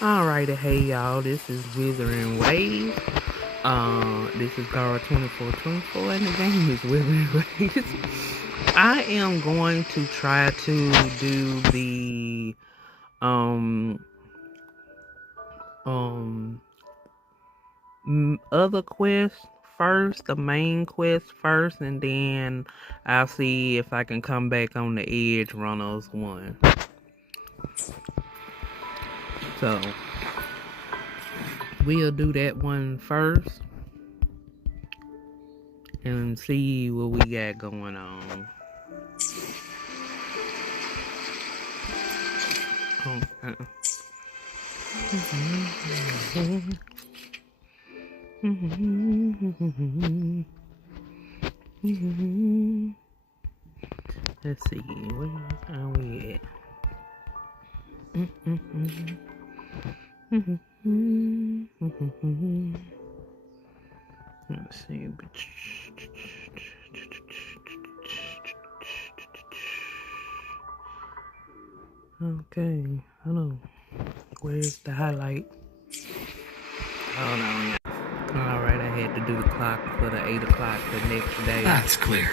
Alrighty, hey y'all, this is Wuthering Waves. This is Gara 2424 and the game is Wuthering Waves. I am going to try to do the um um other quest first, the main quest first, and then I'll see if I can come back on the Edge Runners one. So we'll do that one first and see what we got going on. Oh, let's see, where are we at? Let's see. Okay, hello. Where's the highlight? Hold on. Alright, I had to do the clock for the 8 o'clock the next day. That's clear.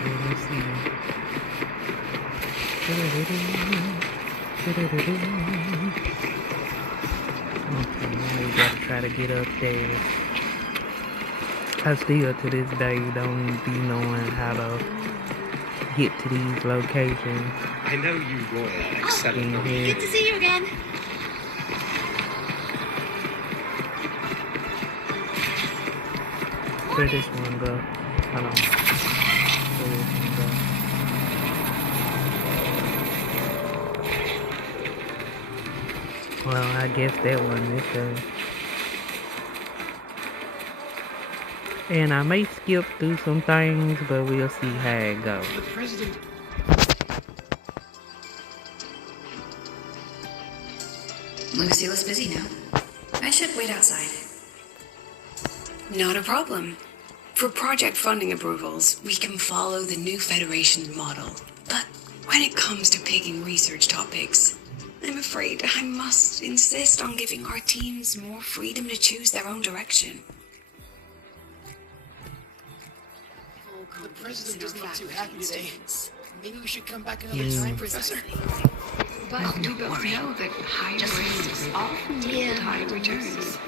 Okay, let's see. Okay, now we gotta try to get up there. I still to this day don't be knowing how to get to these locations. I know you royal excellent. Good to see you again. Where this one go? Hold on. Where this one go? Well, I guess that one is and I may skip through some things, but we'll see how it goes. The president. Lucilla's busy now. I should wait outside. Not a problem. For project funding approvals, we can follow the new Federation's model. But when it comes to picking research topics, I'm afraid I must insist on giving our teams more freedom to choose their own direction. The president is not too happy today. Maybe we should come back another time, Professor. But we both know that high risks often yield high returns.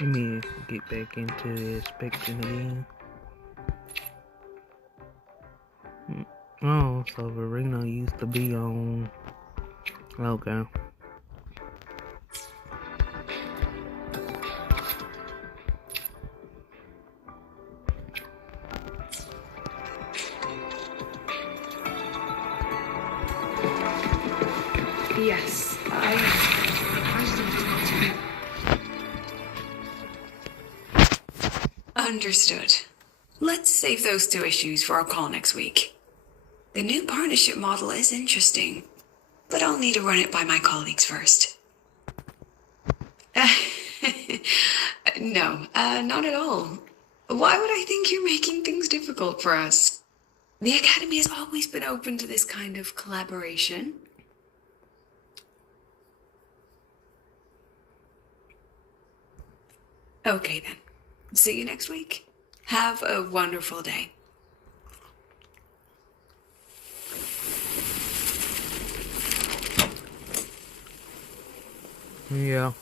Let me get back into the inspection again. Oh, so Verena used to be on. Okay. Yes, Understood. Let's save those two issues for our call next week. The new partnership model is interesting, but I'll need to run it by my colleagues first. No, not at all. Why would I think you're making things difficult for us? The Academy has always been open to this kind of collaboration. Okay then. See you next week. Have a wonderful day. Yeah.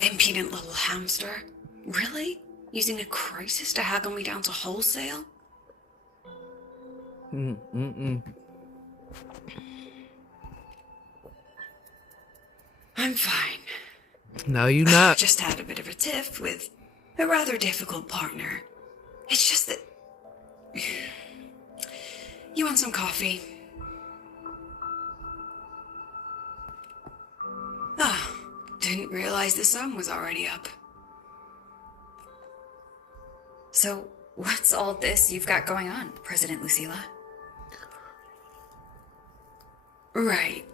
Impudent little hamster. Really? Using a crisis to haggle me down to wholesale? I'm fine. No, you not. Just had a bit of a tiff with a rather difficult partner. It's just that... You want some coffee? Ah, didn't realize the sun was already up. So, what's all this you've got going on, President Lucilla? Right.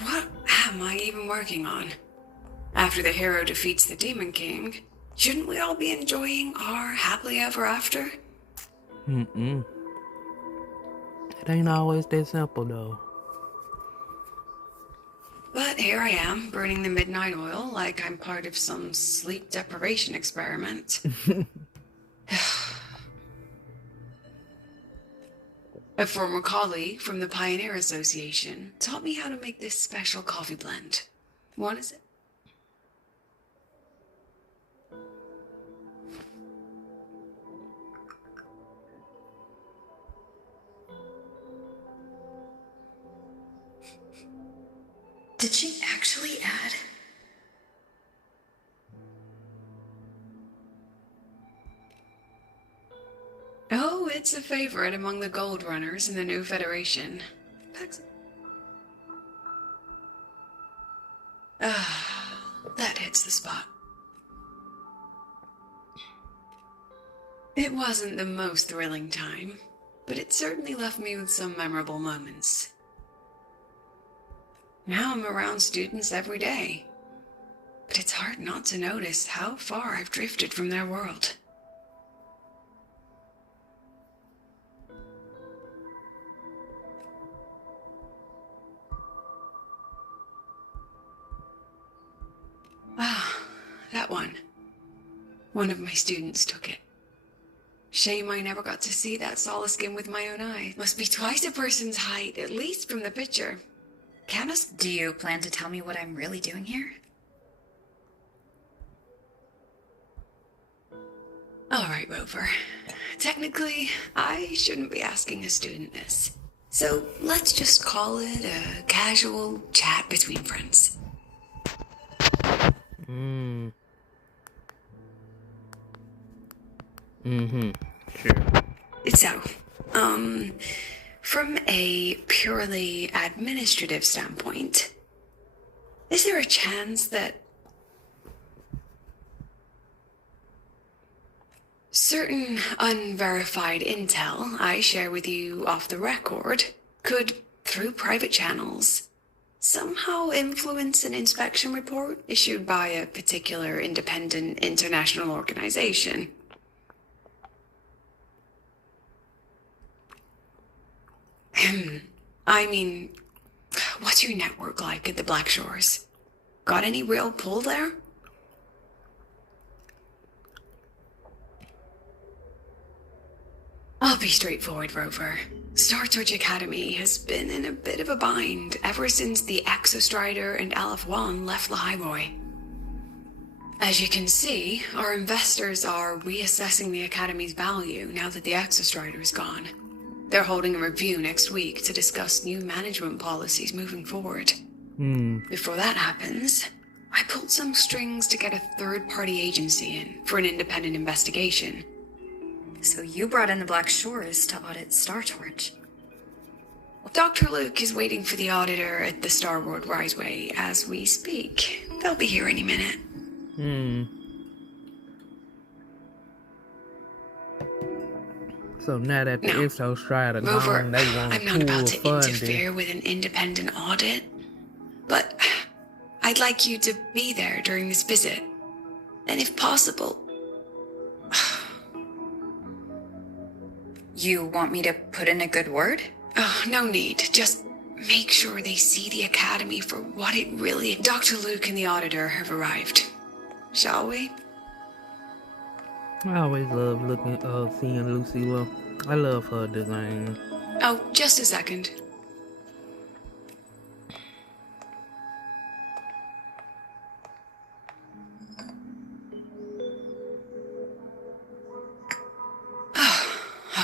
What am I even working on? After the hero defeats the Demon King, shouldn't we all be enjoying our happily ever after? It ain't always that simple, though. But here I am, burning the midnight oil like I'm part of some sleep deprivation experiment. A former colleague from the Pioneer Association taught me how to make this special coffee blend. What is it? Did she actually add? Oh, it's a favorite among the Gold Runners in the new Federation. That hits the spot. It wasn't the most thrilling time, but it certainly left me with some memorable moments. Now I'm around students every day, but it's hard not to notice how far I've drifted from their world. That one. One of my students took it. Shame I never got to see that solace skin with my own eyes. Must be twice a person's height, at least from the picture. Do you plan to tell me what I'm really doing here? All right, Rover. Technically, I shouldn't be asking a student this. So let's just call it a casual chat between friends. Sure. So, from a purely administrative standpoint, is there a chance that certain unverified intel I share with you off the record could, through private channels, somehow influence an inspection report issued by a particular independent international organization? I mean, what's your network like at the Black Shores? Got any real pull there? I'll be straightforward, Rover. Star Search Academy has been in a bit of a bind ever since the Exostrider and Aleph One left the highway. As you can see, our investors are reassessing the Academy's value now that the Exostrider is gone. They're holding a review next week to discuss new management policies moving forward. Before that happens, I pulled some strings to get a third-party agency in for an independent investigation. So you brought in the Black Shores to audit Star Torch. Dr. Luke is waiting for the auditor at the Starboard Riseway as we speak. They'll be here any minute. So now that the Exostrider Rover, gone, they want I'm not about to funding. interfere with an independent audit, but I'd like you to be there during this visit. And if possible... You want me to put in a good word? Oh, no need. Just make sure they see the Academy for what it really is. Dr. Luke and the auditor have arrived. Shall we? I always love seeing Lucilla. I love her design. Oh, just a second.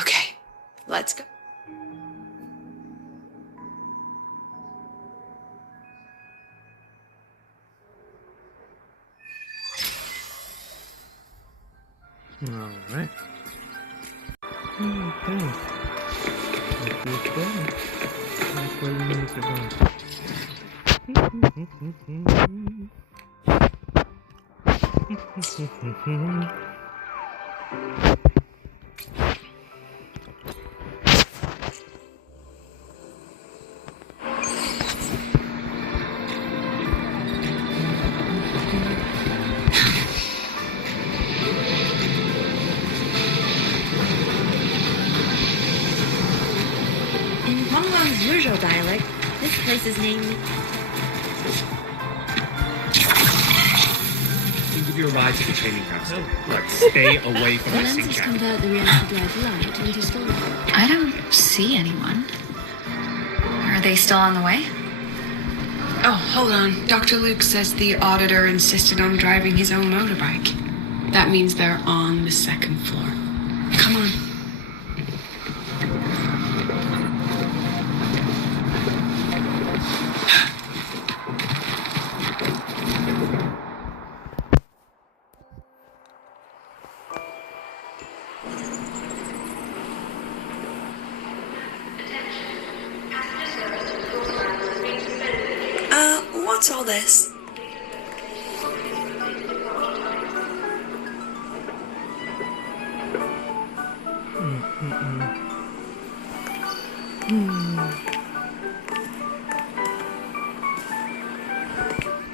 Okay, let's go. Alright. Okay. Let's get started. That's where we need to go. In Hongkong's Wuzhou dialect, this place is named... Can give you a ride to the training ground. So, look, stay away from The the lenses sink convert the reality of light into story. I don't see anyone. Are they still on the way? Oh, hold on. Dr. Luke says the auditor insisted on driving his own motorbike. That means they're on the second floor. Come on. What's all this?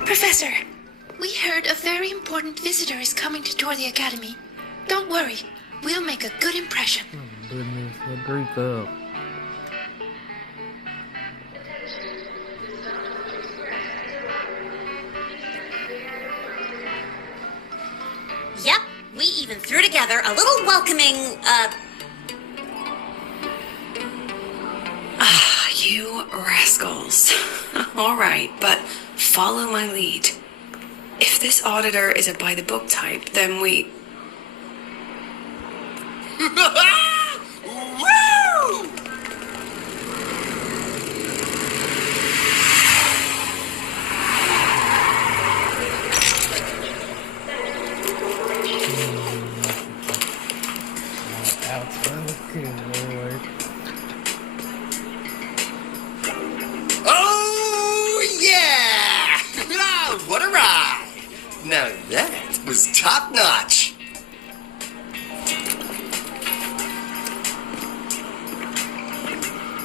Professor, we heard a very important visitor is coming to tour the academy. Don't worry, we'll make a good impression. Oh, goodness. Hurry up. Yep, we even threw together a little welcoming, You rascals. All right, but follow my lead. If this auditor is a by-the-book type, then we... woo! Good Lord. Oh, yeah! Ah, what a ride! Now that was top notch.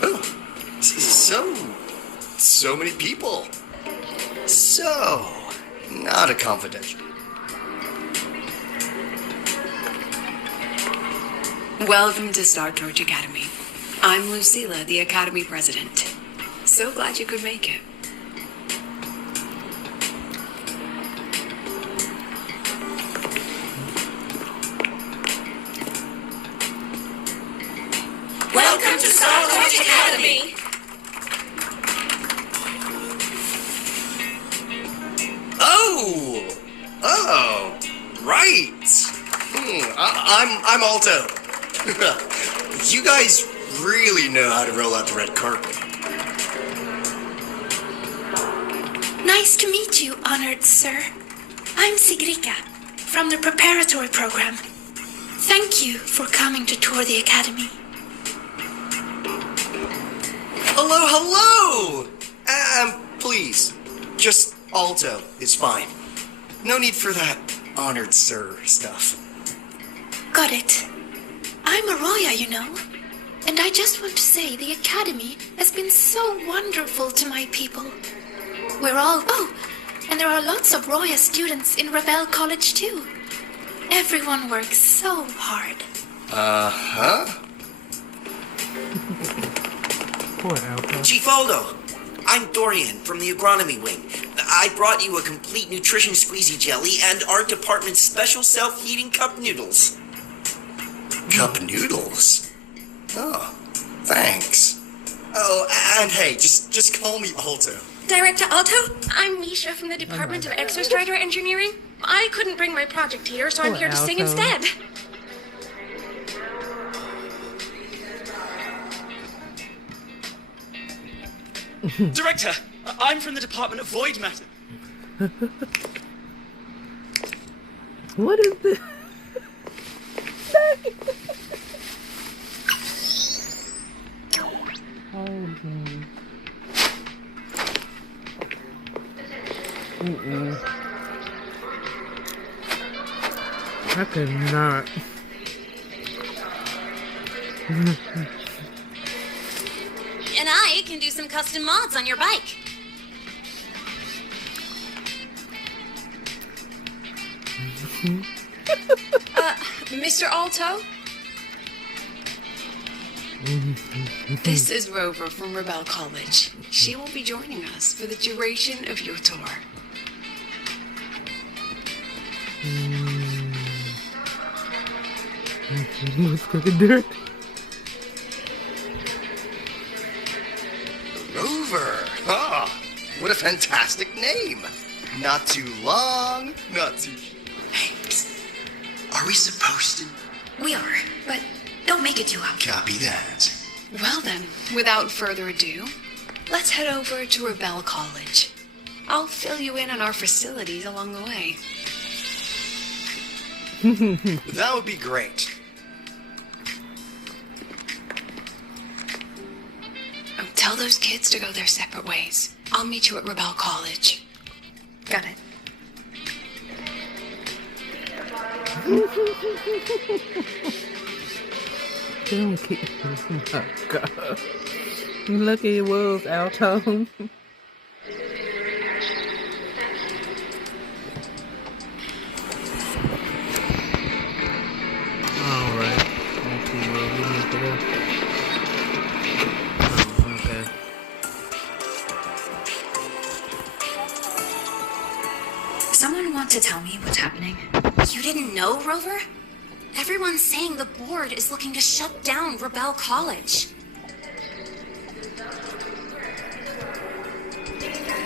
Oh, so many people. So, not a confidential. Welcome to Star Torch Academy. I'm Lucillia, the Academy President. So glad you could make it. Welcome to Star Torch Academy! Oh, right. I'm Alto. You guys really know how to roll out the red carpet. Nice to meet you, honored sir. I'm Sigrika, from the preparatory program. Thank you for coming to tour the academy. Hello. Please, just Alto is fine. No need for that honored sir stuff. Got it. I'm Arroya, you know. And I just want to say the academy has been so wonderful to my people. We're all... Oh, and there are lots of Roya students in Rebel College too. Everyone works so hard. Uh-huh. Poor Alpha. Chief Aldo, I'm Dorian from the agronomy wing. I brought you a complete nutrition squeezy jelly and our department's special self-heating cup noodles. Cup noodles? Oh, thanks. Oh, and hey, just call me Alto. Director Alto, I'm Misha from the Department of Exostrider Engineering. I couldn't bring my project here, so I'm here to sing Alto. instead. Director, I'm from the Department of Void Matter. What is this? I could not. And I can do some custom mods on your bike. Mr. Alto? This is Rover from Rebel College. She will be joining us for the duration of your tour. Let's cook a dirt. Rover. Ah, what a fantastic name. Not too long, not too... Hey, are we supposed to... We are, but don't make it too up. Copy that. Well then, without further ado, let's head over to Rebel College. I'll fill you in on our facilities along the way. That would be great. Oh, tell those kids to go their separate ways. I'll meet you at Rebel College. Got it. Don't keep. Oh my God. Look at your wolves, Alto. Alright. Let's see where we need to go. Oh, okay. Someone want to tell me what's happening? You didn't know, Rover? Everyone's saying the board is looking to shut down Rebel College.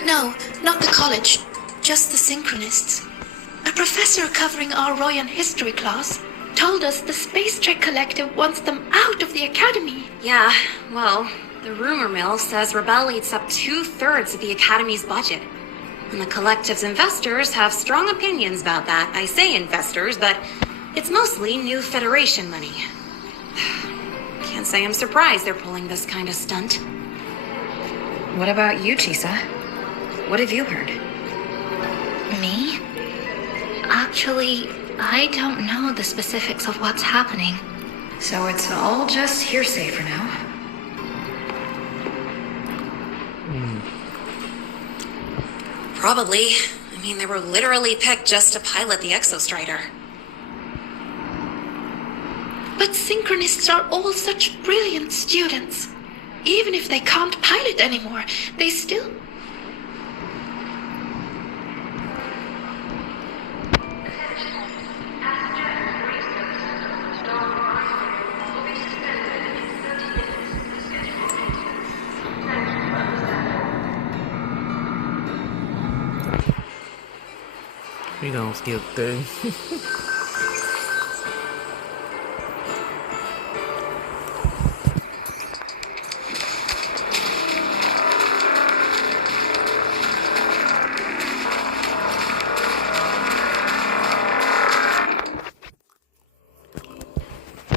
No, not the college. Just the Synchronists. A professor covering our Royan history class told us the Space Trek Collective wants them out of the Academy. Yeah, well, the rumor mill says Rebel eats up 2/3 of the Academy's budget. And the Collective's investors have strong opinions about that. I say investors, but it's mostly new Federation money. Can't say I'm surprised they're pulling this kind of stunt. What about you, Chisa? What have you heard? Me? Actually, I don't know the specifics of what's happening. So it's all just hearsay for now. Probably. I mean, they were literally picked just to pilot the Exostrider. But Synchronists are all such brilliant students. Even if they can't pilot anymore, they still... We gonna skip through.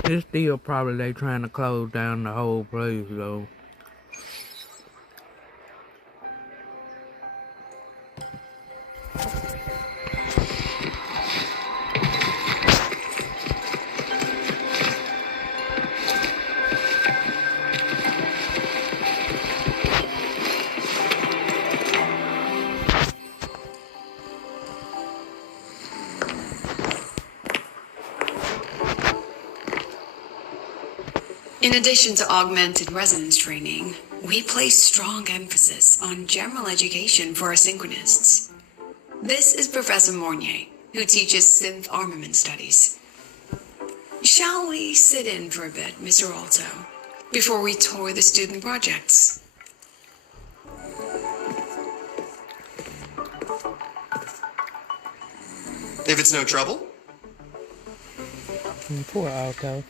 It's still probably they trying to close down the whole place though. In addition to augmented resonance training, we place strong emphasis on general education for our Synchronists. This is Professor Mornier, who teaches synth armament studies. Shall we sit in for a bit, Mr. Alto, before we tour the student projects? If it's no trouble. Poor Alto.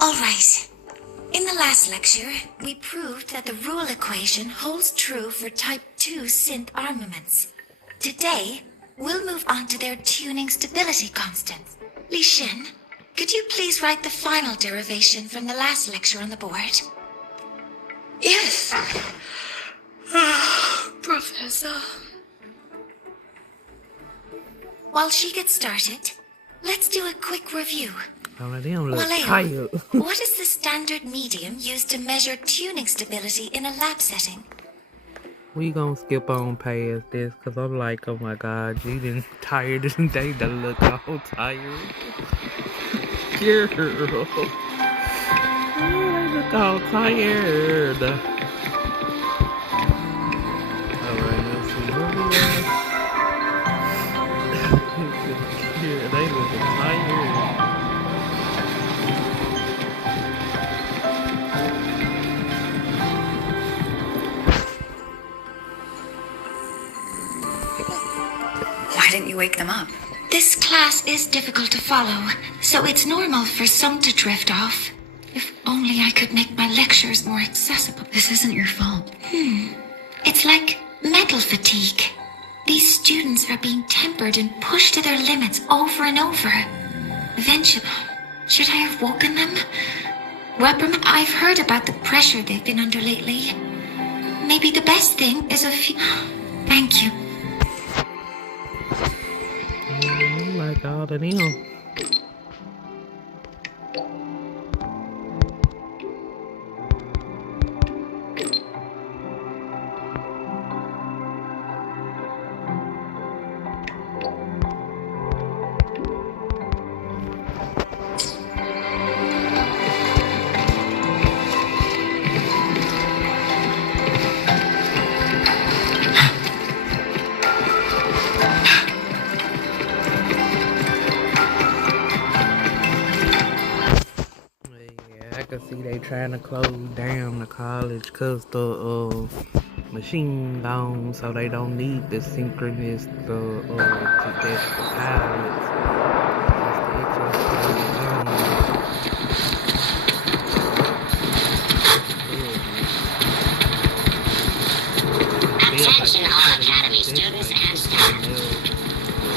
All right. In the last lecture, we proved that the rule equation holds true for Type 2 synth armaments. Today, we'll move on to their tuning stability constants. Li Shin, could you please write the final derivation from the last lecture on the board? Yes. Professor. was, While she gets started, let's do a quick review. All of them look Waleo, tired. what is the standard medium used to measure tuning stability in a lab setting? We gonna skip on past this because I'm like, oh my god, you didn't tired and they done look all tired. Girl. Oh, they look all tired. Alright, let's see where we at. Yeah, they look tired. Why didn't you wake them up? This class is difficult to follow, so it's normal for some to drift off. If only I could make my lectures more accessible. This isn't your fault. It's like mental fatigue. These students are being tempered and pushed to their limits over and over. Eventually, should I have woken them? I've heard about the pressure they've been under lately. Maybe the best thing is a few... Thank you. Like all of them. I can see they trying to close down the college because the machine gone, so they don't need the synchronous to test the pilots. Attention all Academy students and staff.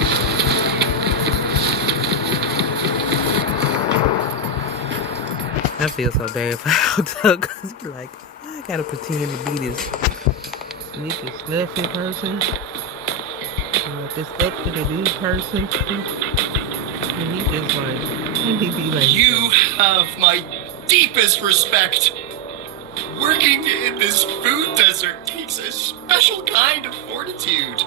I feel so bad for Alto because like, I gotta pretend to be this snuffy person. This up to the new person. And he just like, and he be like, You have my deepest respect. Working in this food desert takes a special kind of fortitude.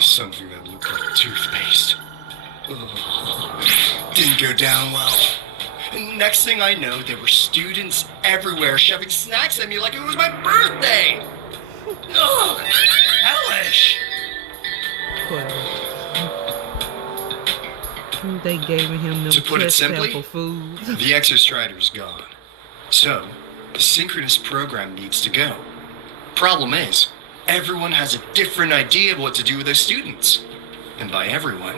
Something that looked like toothpaste. Ugh. Didn't go down well. And next thing I know, there were students everywhere shoving snacks at me like it was my birthday. Ugh, hellish. They gave him them To put it test simply, sample foods. the Exostrider's gone. So, the synchronous program needs to go. Problem is, everyone has a different idea of what to do with their students. And by everyone,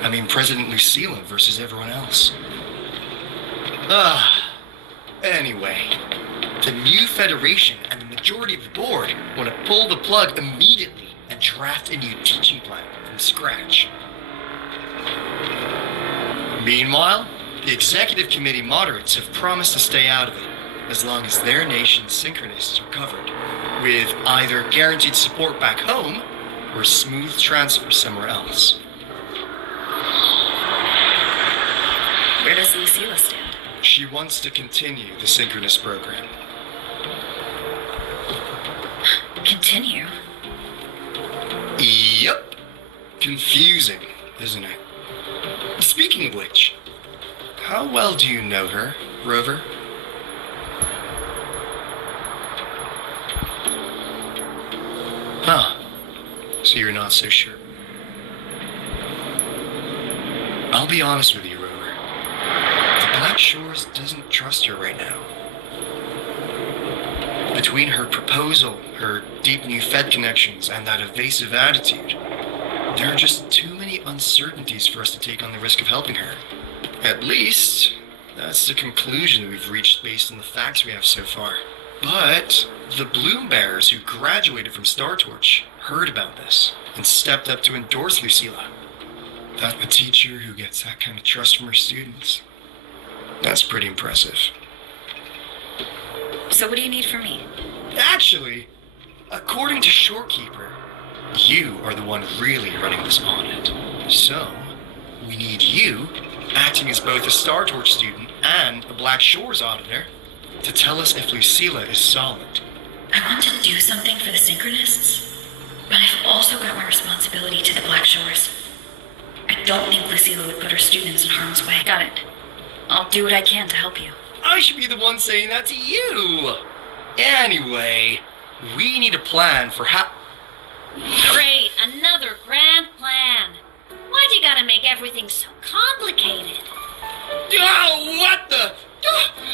I mean President Lucillia versus everyone else. Anyway, the new Federation and the majority of the board want to pull the plug immediately and draft a new teaching plan from scratch. Meanwhile, the executive committee moderates have promised to stay out of it as long as their nation's synchronists are covered, with either guaranteed support back home or a smooth transfer somewhere else. Where does Lucilla stand? She wants to continue the synchronous program. Continue. Yep. Confusing, isn't it? Speaking of which, how well do you know her, Rover? Huh. So you're not so sure. I'll be honest with you, Rover. The Black Shores doesn't trust her right now. Between her proposal, her deep new Fed connections, and that evasive attitude, there are just too many uncertainties for us to take on the risk of helping her. At least, that's the conclusion that we've reached based on the facts we have so far. But the Bloom Bearers who graduated from Star Torch heard about this and stepped up to endorse Lucilla. That's a teacher who gets that kind of trust from her students. That's pretty impressive. So what do you need from me? Actually, according to Shorekeeper, you are the one really running this audit. So, we need you, acting as both a Star Torch student and a Black Shores auditor, to tell us if Lucilla is solid. I want to do something for the Synchronists, but I've also got my responsibility to the Black Shores. I don't think Lucilla would put her students in harm's way. Got it. I'll do what I can to help you. I should be the one saying that to you. Anyway, we need a plan for how... Great, another grand plan. Why'd you gotta make everything so complicated? Oh, what the...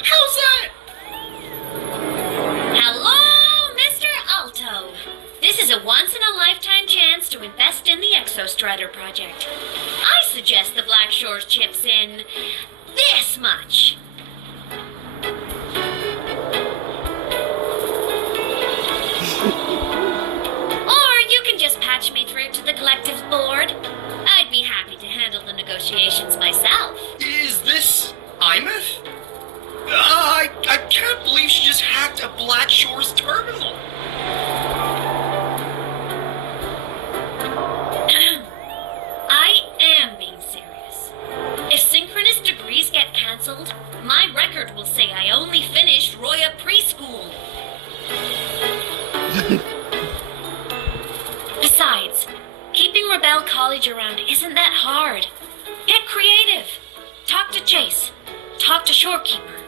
how's that? Hello, Mr. Alto. This is a once-in-a-lifetime chance to invest in the Exostrider project. I suggest the Black Shores chips in this much. Or you can just patch me through to the collective's board. I'd be happy to handle the negotiations myself. Is this Imeth? I can't believe she just hacked a Black Shores terminal. I am being serious. If synchronous degrees get cancelled, my record will say I only finished Roya preschool. Besides, keeping Rebel College around isn't that hard. Get creative. Talk to Chase. Talk to Shorekeeper.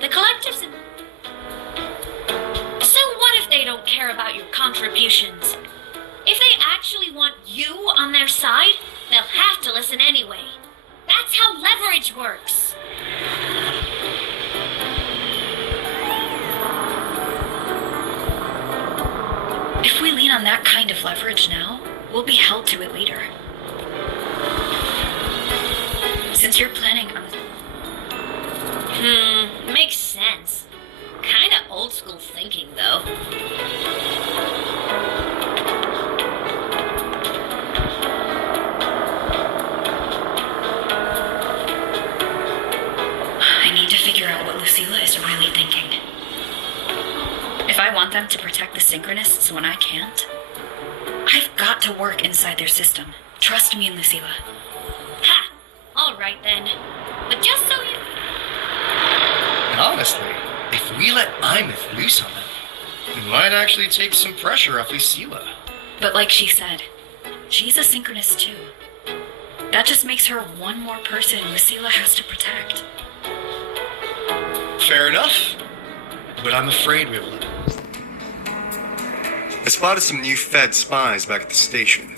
The collectives... So what if they don't care about your contributions? If they actually want you on their side, they'll have to listen anyway. That's how leverage works. If we lean on that kind of leverage now, we'll be held to it later. Since you're planning on... Makes sense. Kinda old school thinking, though. I need to figure out what Lucilla is really thinking. If I want them to protect the Synchronists when I can't, I've got to work inside their system. Trust me, Lucilla. Ha! Alright then. But just so you... Honestly, if we let Imeth loose on them, it might actually take some pressure off Lucilla. But like she said, she's a Synchronist too. That just makes her one more person Lucilla has to protect. Fair enough, but I'm afraid we will. I spotted some new Fed spies back at the station.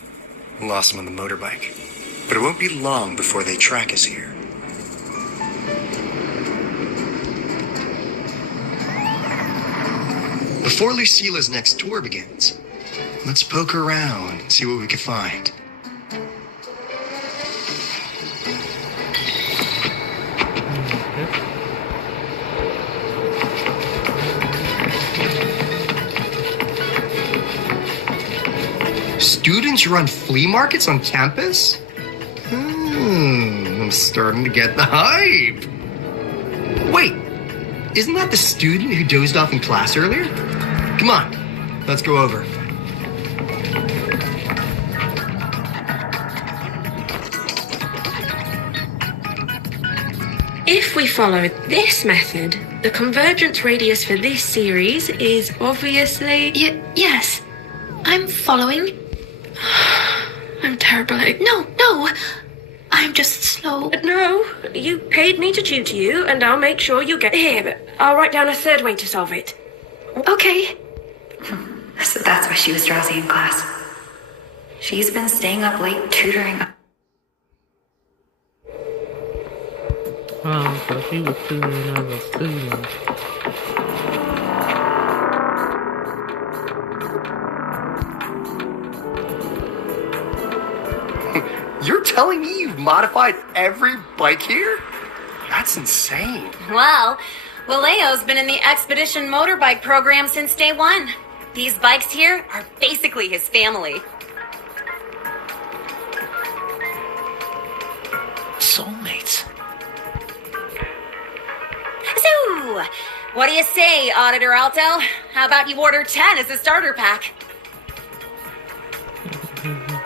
Lost them on the motorbike. But it won't be long before they track us here. Before Lucilla's next tour begins, let's poke around and see what we can find. Students run flea markets on campus? I'm starting to get the hype. Wait, isn't that the student who dozed off in class earlier? Come on, let's go over. If we follow this method, the convergence radius for this series is obviously... Yes, I'm following. I'm terrible at... No, I'm just slow. No, you paid me to tutor you, and I'll make sure you get... Here, but I'll write down a third way to solve it. Okay. So that's why she was drowsy in class. She's been staying up late tutoring. Oh, so she was tutoring other students. You're telling me you've modified every bike here? That's insane. Well, Waleo's been in the Expedition motorbike program since day one. These bikes here are basically his family. Soulmates. What do you say, Auditor Alto? How about you order 10 as a starter pack?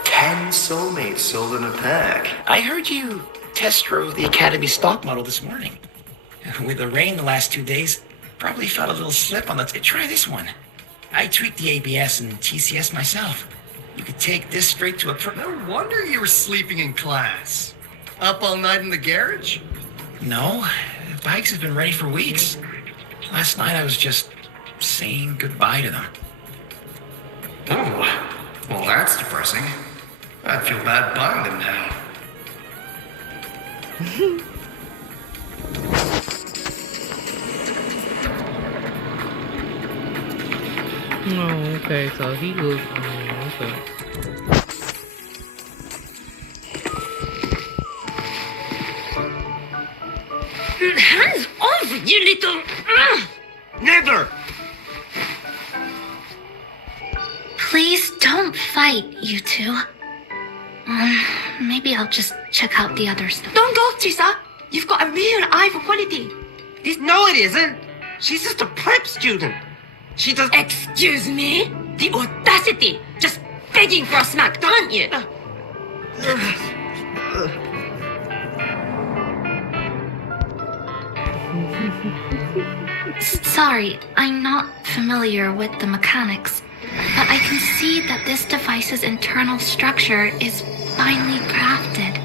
10 soulmates sold in a pack. I heard you test drove the Academy stock model this morning. With the rain the last 2 days, probably felt a little slip on the... Try this one. I tweaked the ABS and TCS myself. You could take this straight to a... No wonder you were sleeping in class. Up all night in the garage? No, the bikes have been ready for weeks. Last night I was just saying goodbye to them. Oh, well that's depressing. I feel bad buying them now. Oh, okay, so he was, okay. Hands off, you little... Never! Please don't fight, you two. Maybe I'll just check out the other stuff. Don't go, Chisa. You've got a real eye for quality. No, it isn't. She's just a prep student. She does... Excuse me? The audacity! Just begging for a smack, don't you? Sorry, I'm not familiar with the mechanics, but I can see that this device's internal structure is finely crafted.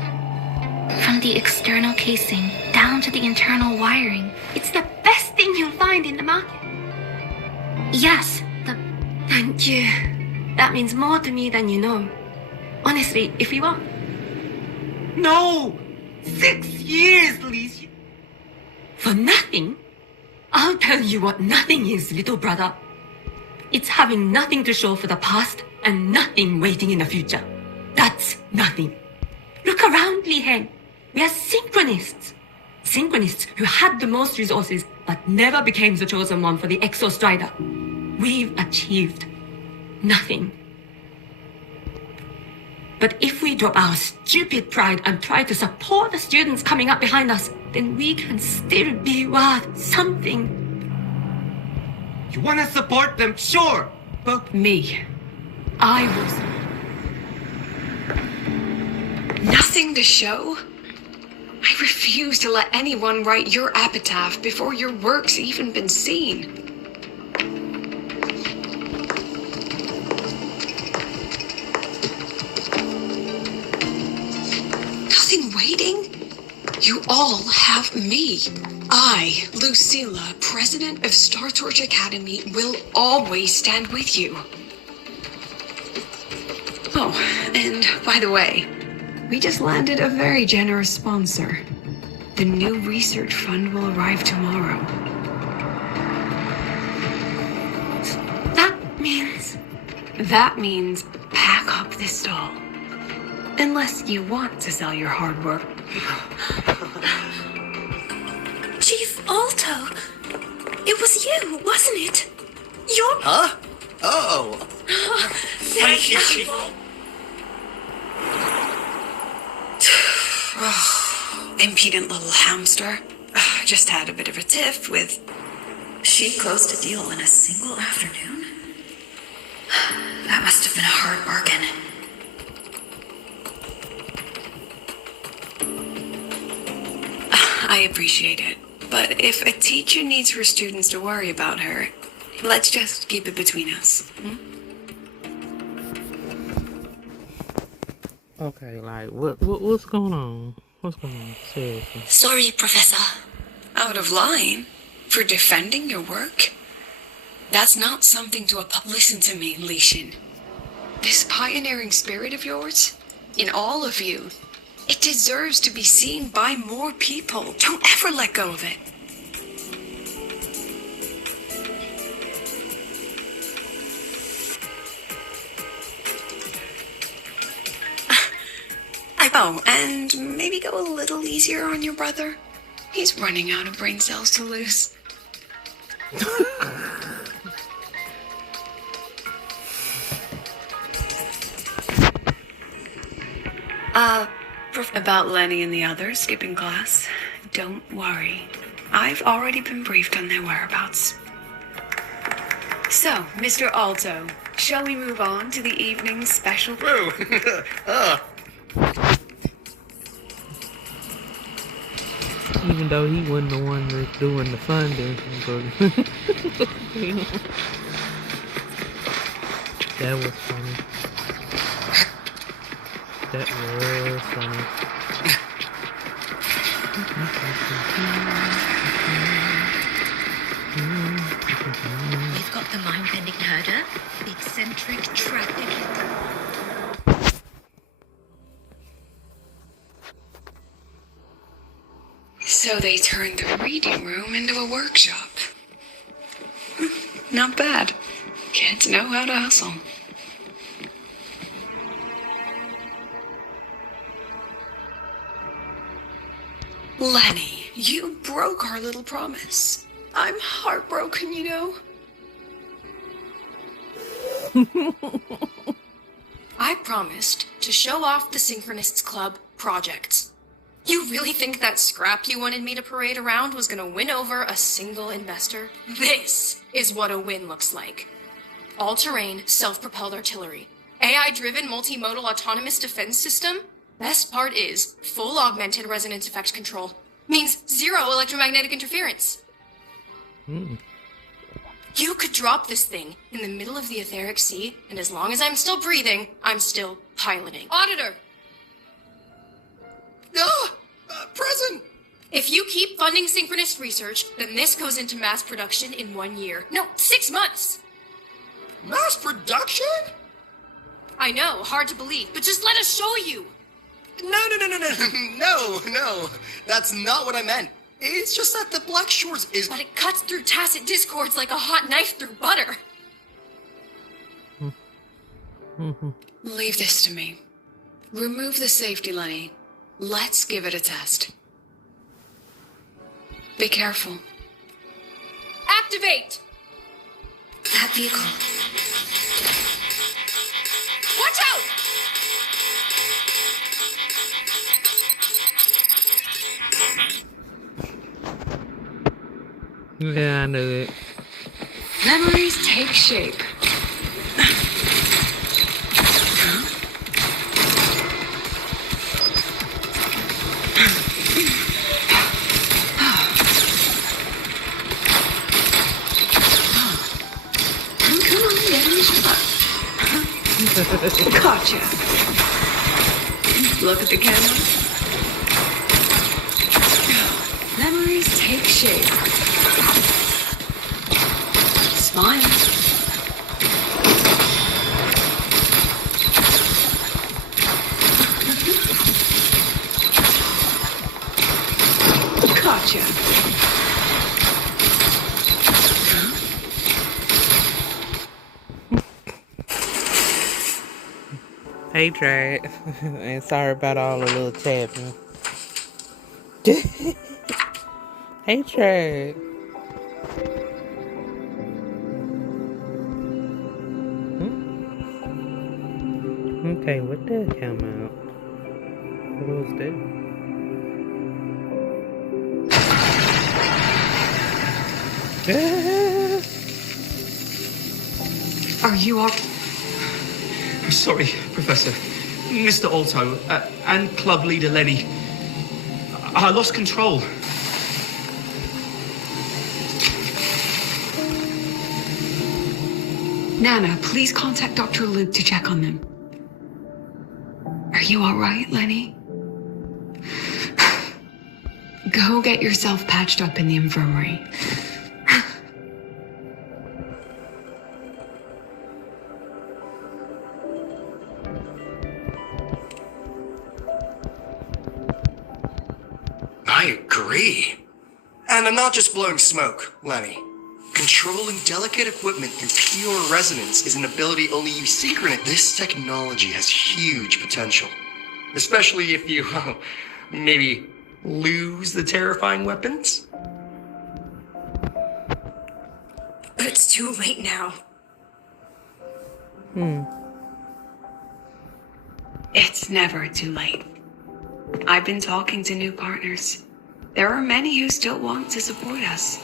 From the external casing down to the internal wiring. It's the best thing you'll find in the market. Yes, Thank you. That means more to me than you know. Honestly, if you want. No! 6 years, Liz. For nothing? I'll tell you what nothing is, little brother. It's having nothing to show for the past and nothing waiting in the future. That's nothing. Look around, Lihen. We are synchronists. Synchronists who had the most resources but never became the chosen one for the Exostrider. We've achieved nothing. But if we drop our stupid pride and try to support the students coming up behind us, then we can still be worth something. You want to support them? Sure. But Me. I was. Nothing to show? I refuse to let anyone write your epitaph before your work's even been seen. Nothing waiting? You all have me. I, Lucilla, president of Star Torch Academy, will always stand with you. Oh, and by the way, we just landed a very generous sponsor. The new research fund will arrive tomorrow. That means pack up this doll. Unless you want to sell your hard work. Chief Alto, it was you, wasn't it? You're... Huh? Oh. Thank you, Chief. Impudent little hamster. Just had a bit of a tiff with... She closed a deal in a single afternoon? That must have been a hard bargain. I appreciate it. But if a teacher needs her students to worry about her, let's just keep it between us. Okay, like, what's going on? What's going on? Seriously. Sorry, Professor. Out of line? For defending your work? That's not something to listen to me, Lishin. This pioneering spirit of yours, in all of you, it deserves to be seen by more people. Don't ever let go of it. Oh, and maybe go a little easier on your brother. He's running out of brain cells to lose. About Lenny and the others skipping class, don't worry. I've already been briefed on their whereabouts. So, Mr. Alto, shall we move on to the evening's special? Whoa! Even though he wasn't the one that's doing the funding. That was funny. That was funny. We've got the mind-bending herder, the eccentric traffic. So they turned the reading room into a workshop. Not bad. Kids know how to hustle. Lenny, you broke our little promise. I'm heartbroken, you know. I promised to show off the Synchronists Club projects. You really think that scrap you wanted me to parade around was gonna win over a single investor? This is what a win looks like. All-terrain, self-propelled artillery. AI-driven multimodal autonomous defense system? Best part is full augmented resonance effect control. Means zero electromagnetic interference. You could drop this thing in the middle of the etheric sea, and as long as I'm still breathing, I'm still piloting. Auditor! Present! If you keep funding synchronous research, then this goes into mass production in 1 year. No, 6 months! Mass production? I know, hard to believe, but just let us show you! No, that's not what I meant. It's just that the Black Shores is... But it cuts through tacit discords like a hot knife through butter. Leave this to me. Remove the safety, Lenny. Let's give it a test. Be careful. Activate! That vehicle. Watch out! Yeah, I knew it. Memories take shape. Gotcha. Look at the camera. Memories take shape. Smile. Gotcha. Hey, Trey. And sorry about all the little tapping. Hey, Trey. Okay, what did come out? What was that? Are you all... I'm sorry, Professor. Mr. Alto, and club leader Lenny. I lost control. Nana, please contact Dr. Luke to check on them. Are you all right, Lenny? Go get yourself patched up in the infirmary. I agree. And I'm not just blowing smoke, Lenny. Controlling delicate equipment through pure resonance is an ability only you synchronous. This technology has huge potential. Especially if you, maybe lose the terrifying weapons? But it's too late now. It's never too late. I've been talking to new partners. there are many who still want to support us.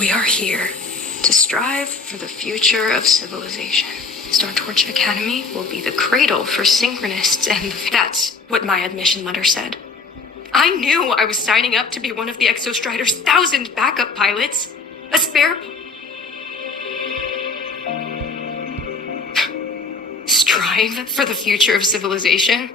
We are here to strive for the future of civilization. Startorch Academy will be the cradle for synchronists, and that's what my admission letter said. I knew I was signing up to be one of the Exostrider's 1,000 backup pilots. A spare... Strive for the future of civilization?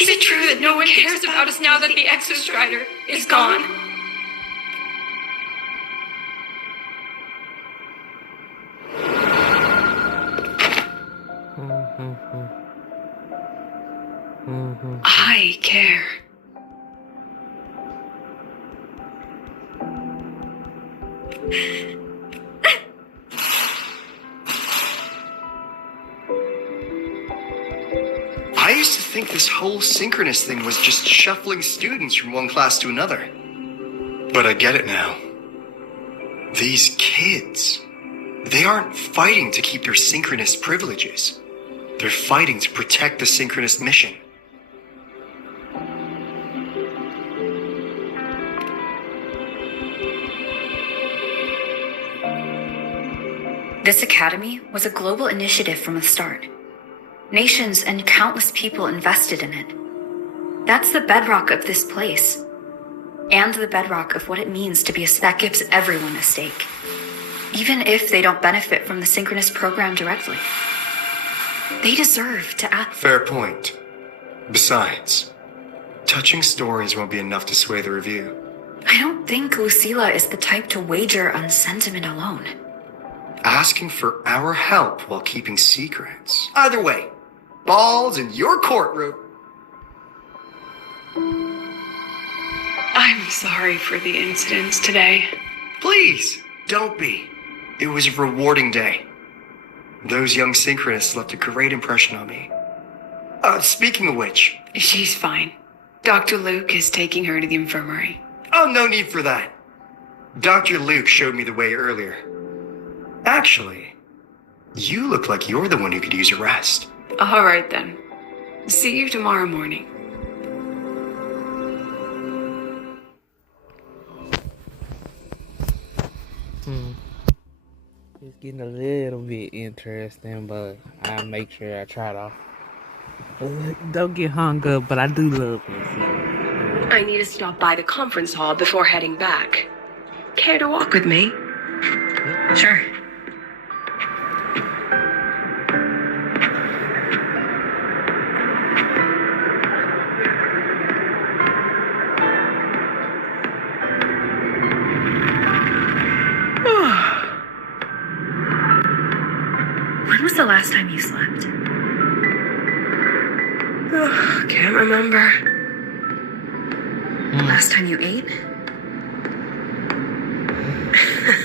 Is it true that no one cares about us now that the Exostrider is gone? I care. I used to think this whole synchronous thing was just shuffling students from one class to another. But I get it now. These kids, they aren't fighting to keep their synchronous privileges. They're fighting to protect the synchronous mission. This academy was a global initiative from the start. Nations and countless people invested in it. That's the bedrock of this place. And the bedrock of what it means to be that gives everyone a stake. Even if they don't benefit from the synchronous program directly. They deserve to act. Fair point. Besides, touching stories won't be enough to sway the review. I don't think Lucillia is the type to wager on sentiment alone. Asking for our help while keeping secrets. Either way, balls in your courtroom. I'm sorry for the incidents today. Please, don't be. It was a rewarding day. Those young synchronists left a great impression on me. Speaking of which... She's fine. Dr. Luke is taking her to the infirmary. Oh, no need for that. Dr. Luke showed me the way earlier. Actually, you look like you're the one who could use a rest. All right, then. See you tomorrow morning. It's getting a little bit interesting, but I'll make sure I try to. Don't get hung up, but I do love Lucillia. I need to stop by the conference hall before heading back. Care to walk with me? Sure. When was the last time you slept? Can't remember. Last time you ate?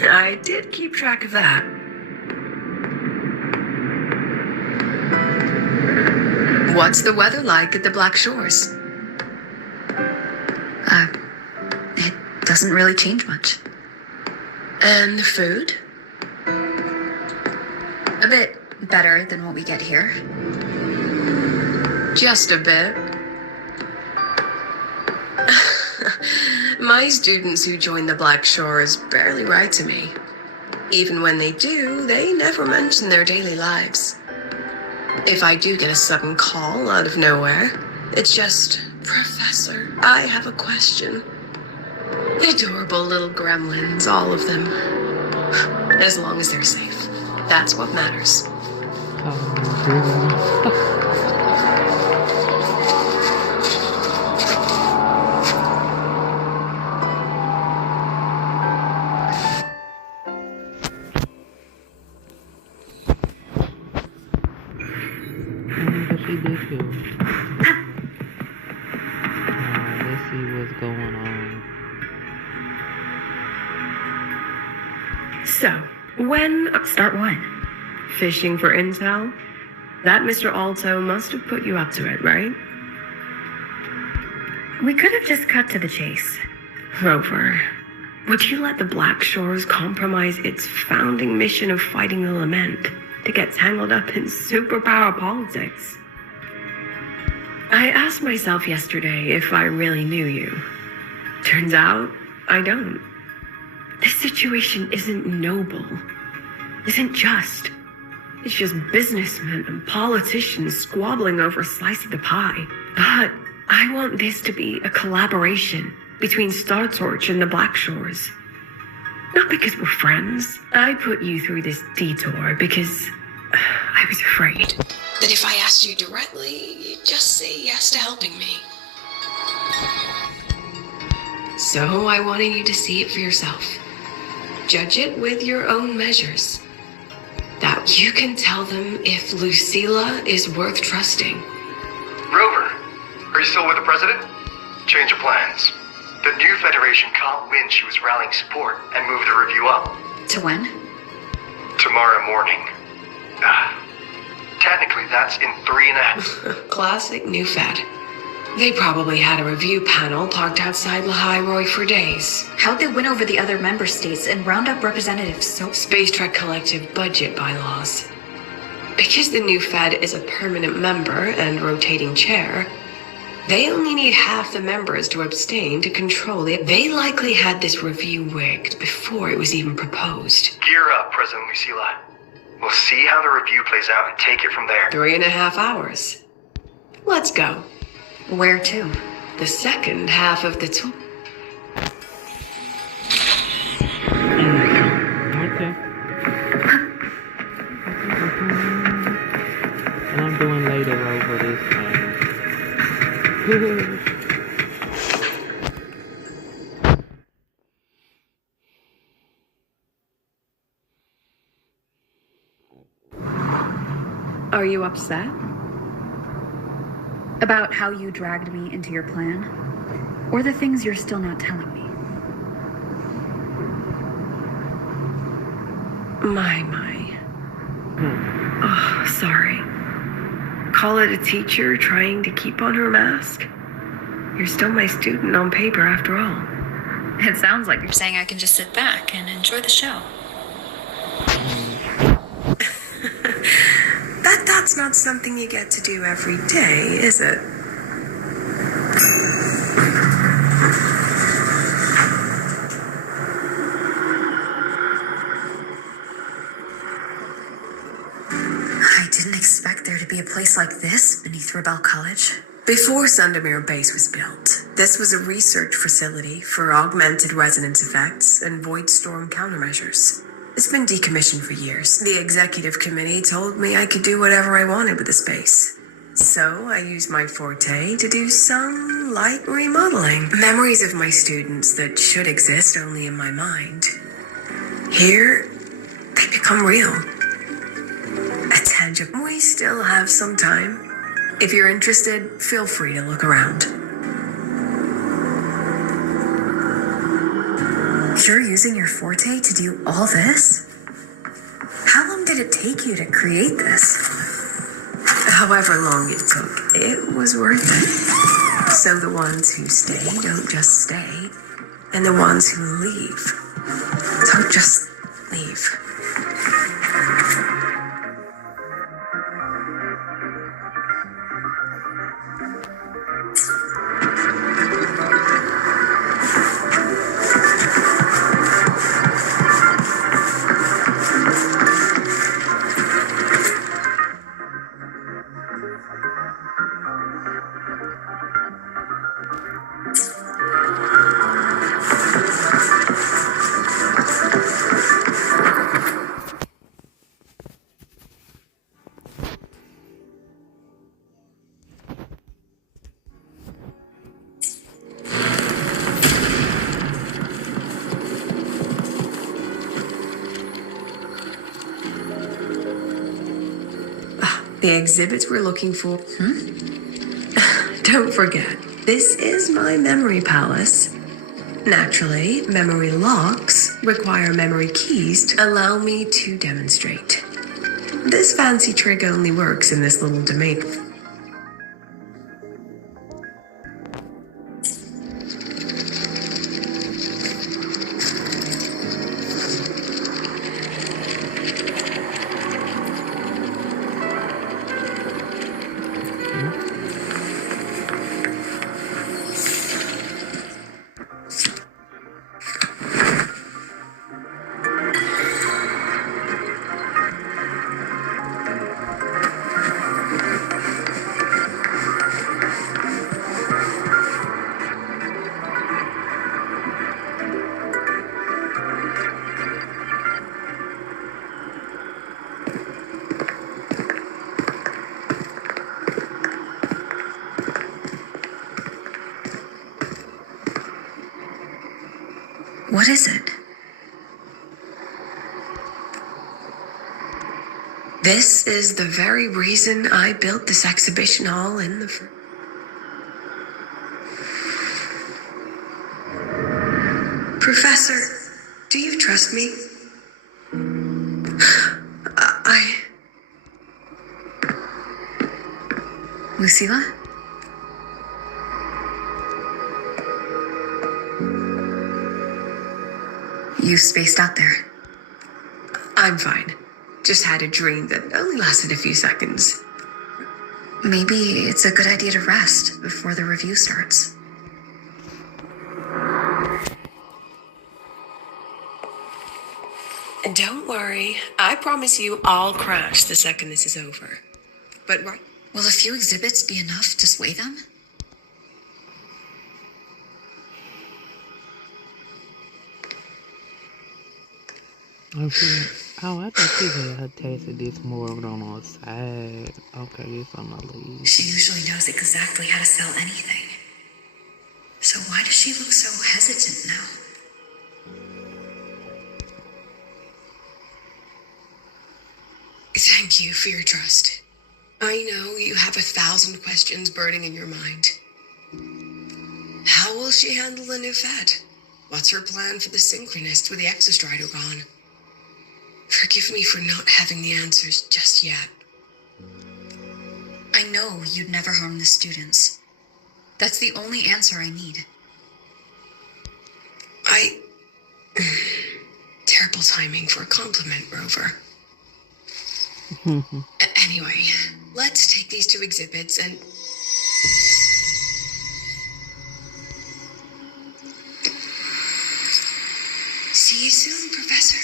I did keep track of that. What's the weather like at the Black Shores? It doesn't really change much. And the food? A bit better than what we get here. Just a bit. My students who join the Black Shores barely write to me. Even when they do, they never mention their daily lives. If I do get a sudden call out of nowhere, it's just, Professor, I have a question. Adorable little gremlins, all of them. As long as they're safe. That's what matters. ridiculous. Let's see what's going on. So, start what? Fishing for intel? That Mr. Alto must have put you up to it, right? We could have just cut to the chase. Rover, would you let the Black Shores compromise its founding mission of fighting the Lament to get tangled up in superpower politics? I asked myself yesterday if I really knew you. Turns out, I don't. This situation isn't noble, isn't just. It's just businessmen and politicians squabbling over a slice of the pie. But I want this to be a collaboration between Star Torch and the Black Shores. Not because we're friends. I put you through this detour because I was afraid that if I asked you directly, you'd just say yes to helping me. So I wanted you to see it for yourself. Judge it with your own measures. That you can tell them if Lucilla is worth trusting. Rover, are you still with the president? Change of plans. The new Federation can't win she was rallying support and move the review up. To when? Tomorrow morning. Technically, that's in 3.5. Classic new Fed. They probably had a review panel parked outside Lahai for days. How'd they win over the other member states and round up representatives so... Space Trek Collective budget bylaws. Because the new Fed is a permanent member and rotating chair, they only need half the members to abstain to control it. They likely had this review rigged before it was even proposed. Gear up, President Lucilla. We'll see how the review plays out and take it from there. 3.5 hours. Let's go. Where to? The second half of the tour. Okay. And I'm doing later over this time. Are you upset? About how you dragged me into your plan? Or the things you're still not telling me? My. Oh, sorry. Call it a teacher trying to keep on her mask? You're still my student on paper after all. It sounds like You're saying I can just sit back and enjoy the show. That's not something you get to do every day, is it? I didn't expect there to be a place like this beneath Rebel College. Before Sundermere Base was built, this was a research facility for augmented resonance effects and void storm countermeasures. It's been decommissioned for years. The executive committee told me I could do whatever I wanted with the space. So I used my forte to do some light remodeling. Memories of my students that should exist only in my mind. Here, they become real. A tangible. We still have some time. If you're interested, feel free to look around. You're using your forte to do all this? How long did it take you to create this? However long it took, it was worth it. So the ones who stay don't just stay, and the ones who leave don't just leave. The exhibits we're looking for. Don't forget, this is my memory palace. Naturally, memory locks require memory keys to allow me to demonstrate. This fancy trick only works in this little domain. What is it? This is the very reason I built this exhibition hall in the Professor, do you trust me? Lucilla? You spaced out there. I'm fine. Just had a dream that only lasted a few seconds. Maybe it's a good idea to rest before the review starts. And don't worry, I promise you I'll crash the second this is over. But right. Will a few exhibits be enough to sway them? Okay. Oh, I thought she had tasted this more on the side. Okay, it's on my leave. She usually knows exactly how to sell anything. So why does she look so hesitant now? Thank you for your trust. I know you have 1,000 questions burning in your mind. How will she handle the new Fed? What's her plan for the synchronist with the exostrider gone? Forgive me for not having the answers just yet. I know you'd never harm the students. That's the only answer I need. Terrible timing for a compliment, Rover. Anyway, let's take these 2 exhibits and... See you soon, Professor.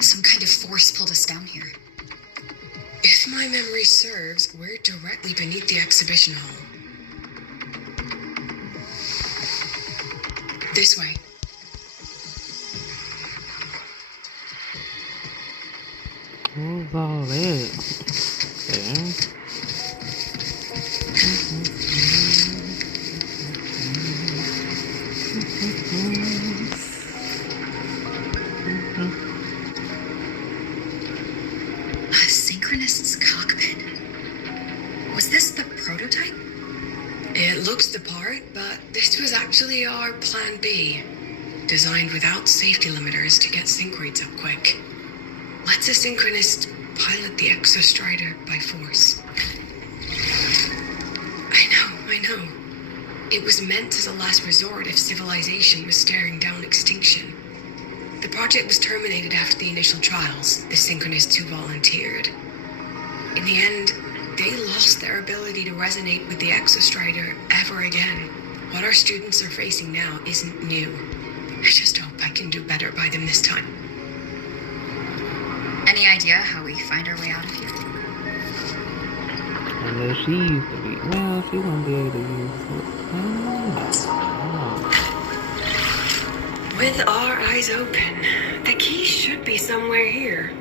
Some kind of force pulled us down here. If my memory serves, we're directly beneath the exhibition hall. This way. What's all that? Okay. A synchronist's cockpit? Was this the prototype? It looks the part, but this was actually our plan B. Designed without safety limiters to get sync rates up quick. Lets a synchronist pilot the exostrider by force. I know. It was meant as a last resort if civilization was staring down extinction. The project was terminated after the initial trials, the synchronists who volunteered. In the end, they lost their ability to resonate with the exostrider ever again. What our students are facing now isn't new. I just hope I can do better by them this time. Any idea idea how we find our way out of here? Unless she used to be. Well, she won't be able to use it. With our eyes open, the key should be somewhere here.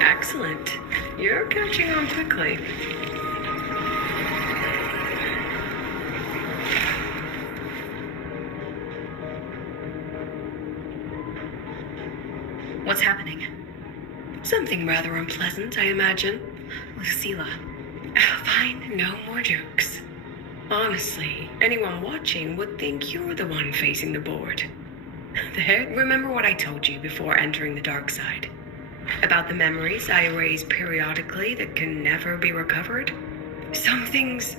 Excellent. You're catching on quickly. What's happening? Something rather unpleasant, I imagine. Lucilla. Fine, no more jokes. Honestly, anyone watching would think you're the one facing the board. There, remember what I told you before entering the dark side? About the memories I erase periodically that can never be recovered? Some things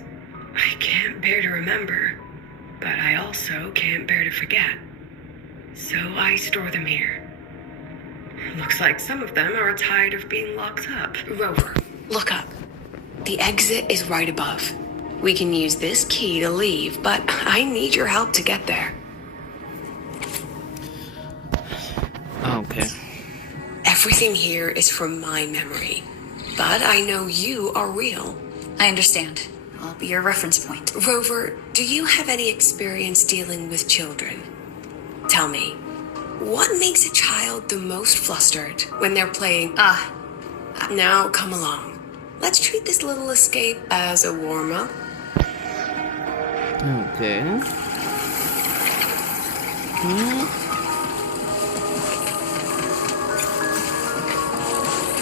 I can't bear to remember, but I also can't bear to forget. So I store them here. Looks like some of them are tired of being locked up. Rover, look up. The exit is right above. We can use this key to leave, but I need your help to get there. Okay. Everything here is from my memory, but I know you are real. I understand. I'll be your reference point. Rover, do you have any experience dealing with children? Tell me, what makes a child the most flustered when they're playing? Now come along. Let's treat this little escape as a warm-up. Okay.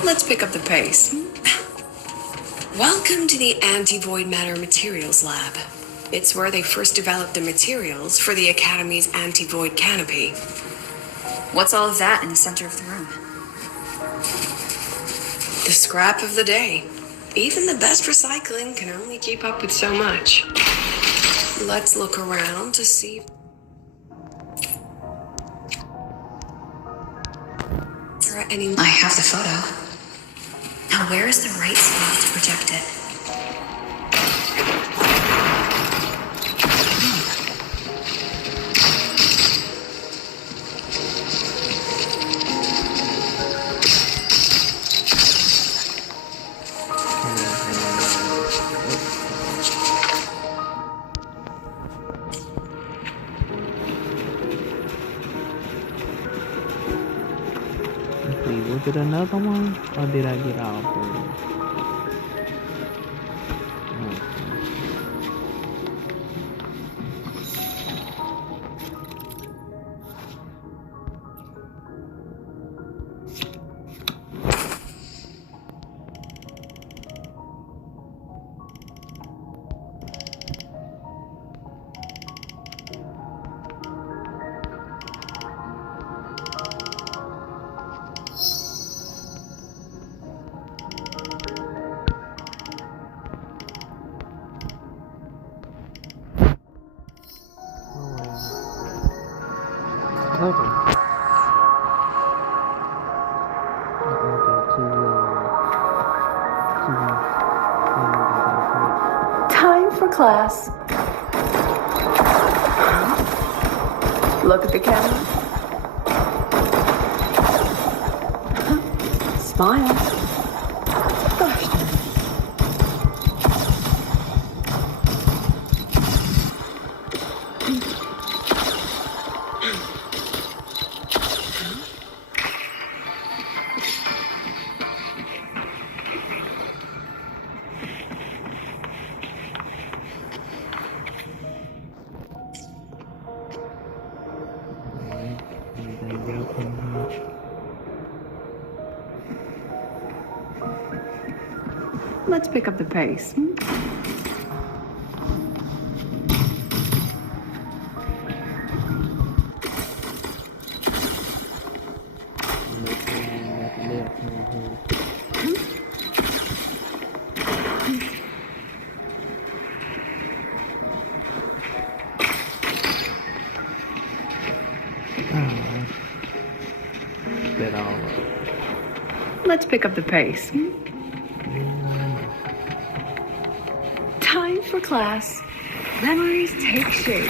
Let's pick up the pace. Welcome to the Anti-Void Matter Materials Lab. It's where they first developed the materials for the Academy's anti-void canopy. What's all of that in the center of the room? The scrap of the day. Even the best recycling can only keep up with so much. Let's look around to see. I have the photo. Now where is the right spot to project it? Was it another one, or did I get off of it? Time for class. Look at the camera. Smile. Gosh darn it. Let's pick up the pace. Let's pick up the pace. Time for class. Memories take shape.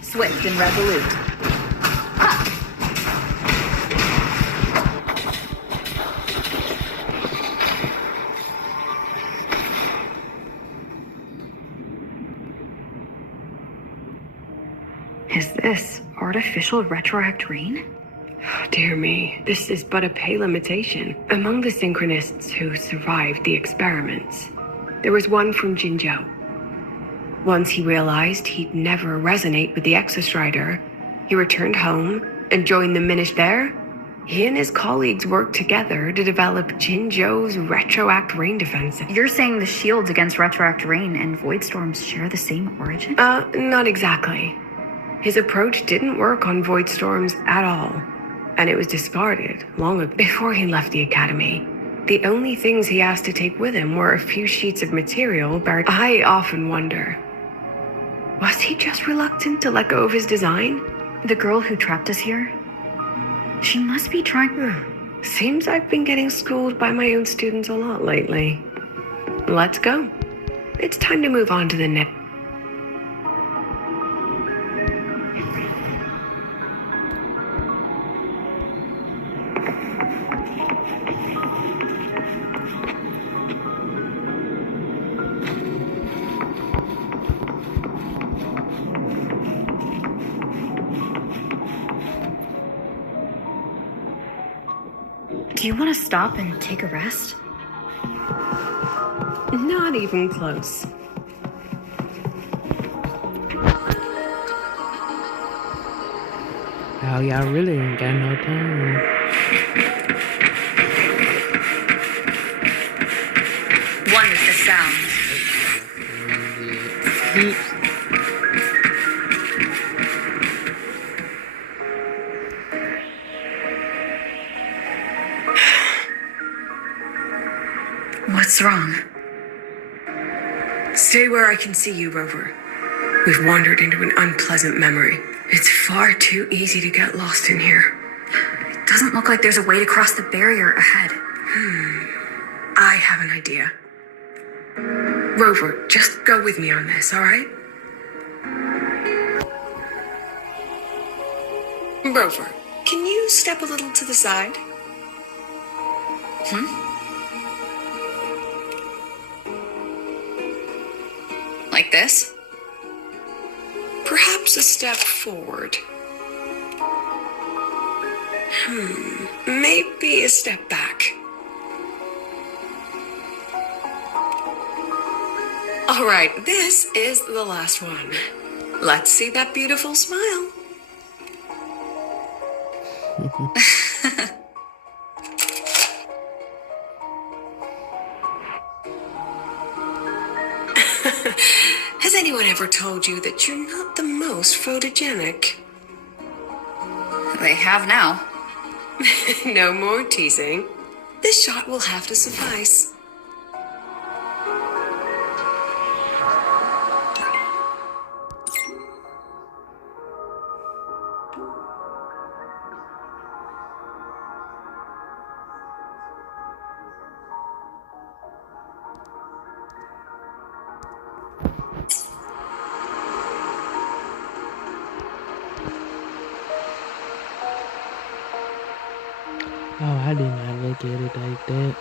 Swift and resolute. Is this artificial retroact rain? Dear me, this is but a pale imitation. Among the synchronists who survived the experiments, there was one from Jinzhou. Once he realized he'd never resonate with the Exostrider, he returned home and joined the Minish there. He and his colleagues worked together to develop Jinzhou's retroact rain defense. You're saying the shields against retroact rain and void storms share the same origin? Not exactly. His approach didn't work on void storms at all, and it was discarded long before he left the academy. The only things he asked to take with him were a few sheets of material buried. I often wonder, was he just reluctant to let go of his design? The girl who trapped us here? She must be trying... Seems I've been getting schooled by my own students a lot lately. Let's go. It's time to move on to the next... Do you want to stop and take a rest? Not even close. Oh, y'all really ain't got no time. One with the sound. What's wrong? Stay where I can see you, Rover. We've wandered into an unpleasant memory. It's far too easy to get lost in here. It doesn't look like there's a way to cross the barrier ahead. I have an idea. Rover, just go with me on this, all right? Rover, can you step a little to the side? Like this? Perhaps a step forward. Maybe a step back. All right, this is the last one. Let's see that beautiful smile. Has anyone ever told you that you're not the most photogenic? They have now. No more teasing. This shot will have to suffice. Oh, I did not look at it like that.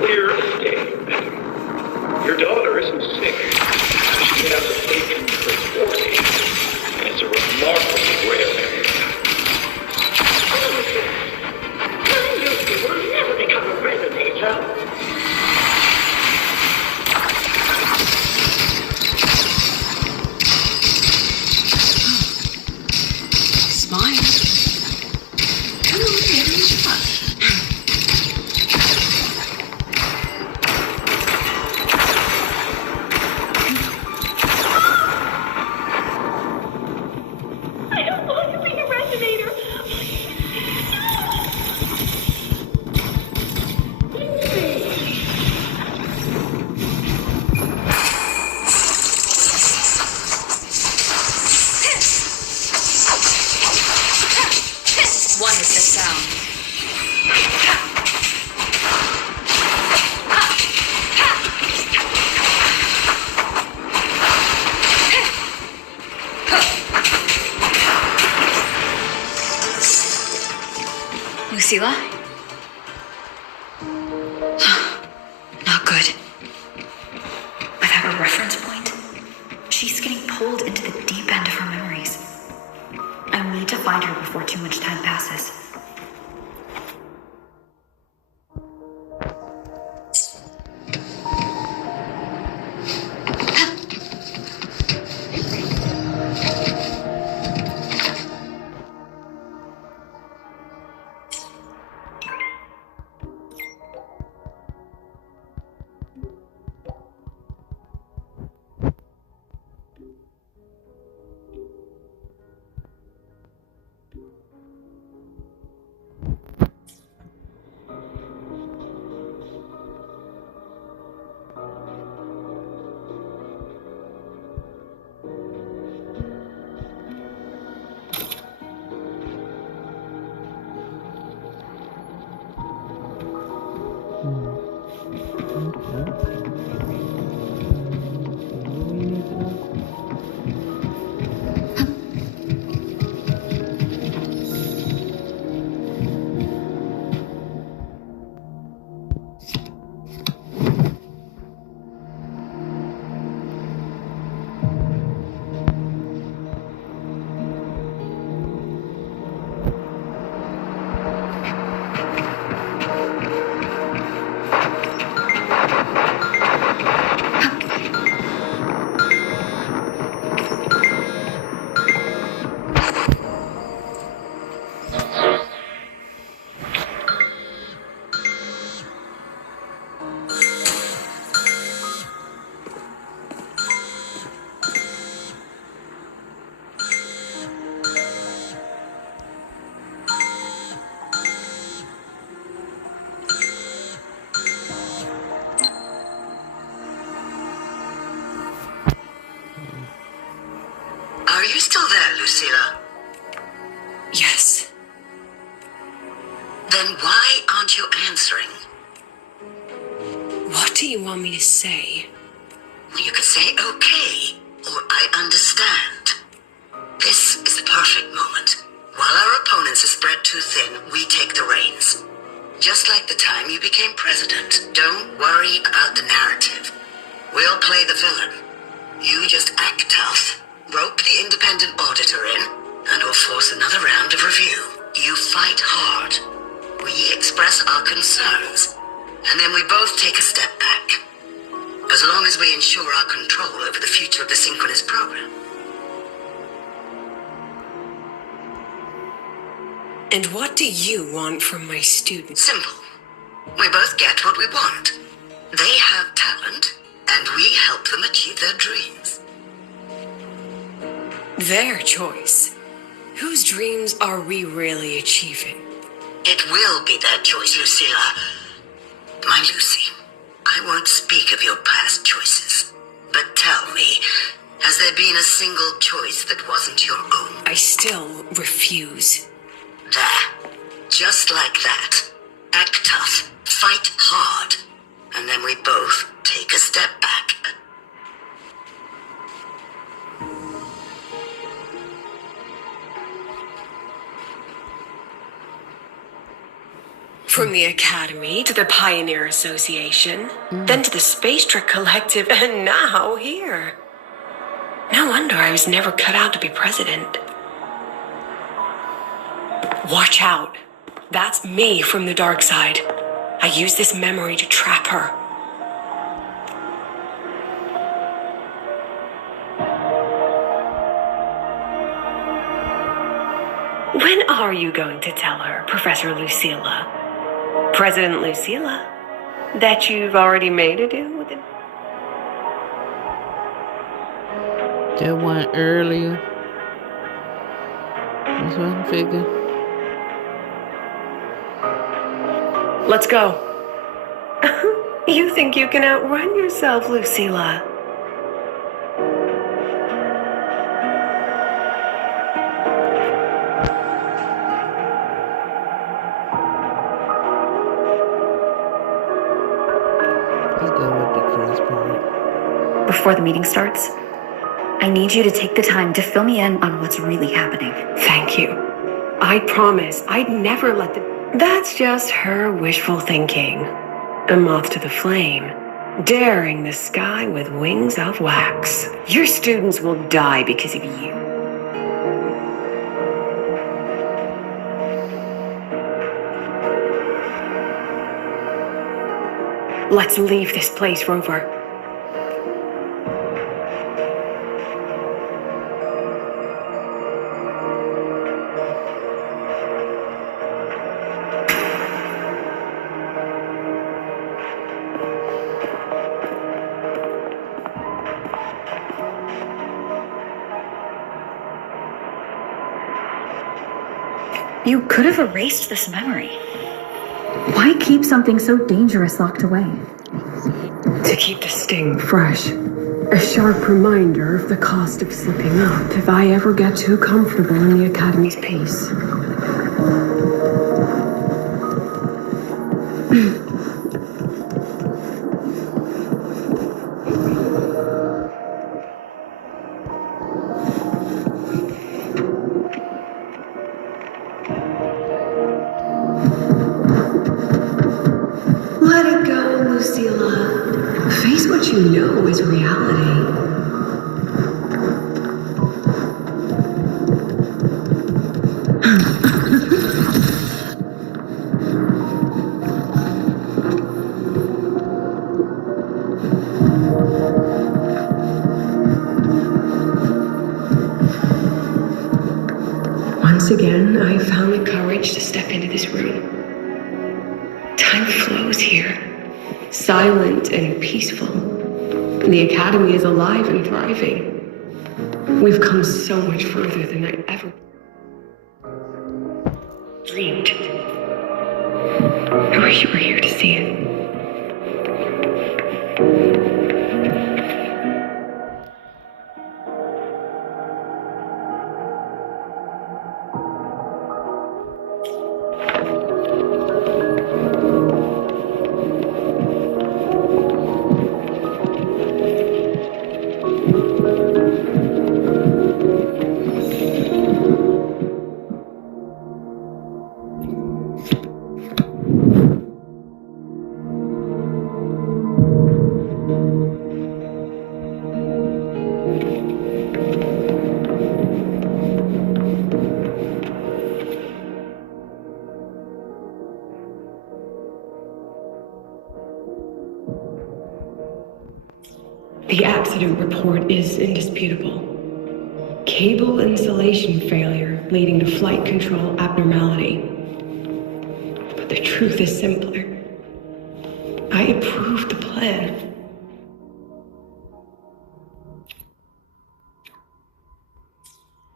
Clear escape. Your daughter isn't sick. She has a latent dysphoria. It's a remarkably rare area. Lucy will never become a resonator. Lucilla? Not good. Without a reference point, she's getting pulled into the deep end of her memories. I need to find her before too much time passes. Are you still there, Lucilla? Yes. Then why aren't you answering? What do you want me to say? You could say okay, or I understand. This is the perfect moment. While our opponents are spread too thin, we take the reins. Just like the time you became president. Don't worry about the narrative. We'll play the villain. You just act tough, rope the independent auditor in, and we'll force another round of review. You fight hard. We express our concerns, and then we both take a step back. As long as we ensure our control over the future of the synchronous program. And what do you want from my students? Simple. We both get what we want. They have talent, and we help them achieve their dreams. Their choice. Whose dreams are we really achieving? It will be their choice, Lucilla. My Lucy, I won't speak of your past choices. But tell me, has there been a single choice that wasn't your own? I still refuse. There. Just like that. Act tough. Fight hard. And then we both take a step back. From the Academy to the Pioneer Association, then to the Space Trek Collective, and now here. No wonder I was never cut out to be president. Watch out. That's me from the dark side. I use this memory to trap her. When are you going to tell her, Professor Lucilla? President Lucilla? That you've already made a deal with him? That one earlier. That's what I figured. Let's go. You think you can outrun yourself, Lucilla? Let's go with the first part. Before the meeting starts, I need you to take the time to fill me in on what's really happening. Thank you. I promise I'd never let the... That's just her wishful thinking. A moth to the flame, daring the sky with wings of wax. Your students will die because of you. Let's leave this place, Rover. You could have erased this memory. Why keep something so dangerous locked away? To keep the sting fresh. A sharp reminder of the cost of slipping up if I ever get too comfortable in the Academy's peace. Let it go, Lucilla. Face what you know is reality. Once again, I found the courage to step into this room. Time flows here, silent and peaceful. The Academy is alive and thriving. We've come so much further than I ever dreamed. I wish you were here to see it. The accident report is indisputable. Cable insulation failure leading to flight control abnormality. But the truth is simpler. I approved the plan.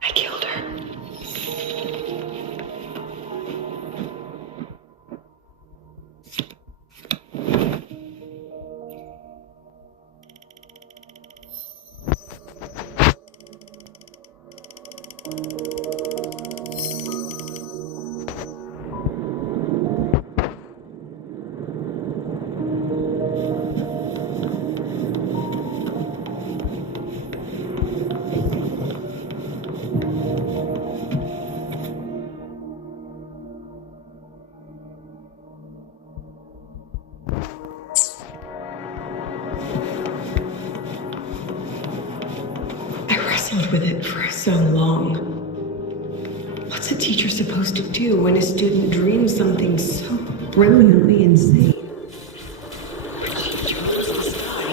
I killed her. With it for so long. What's a teacher supposed to do when a student dreams something so brilliantly insane? She chose the sky.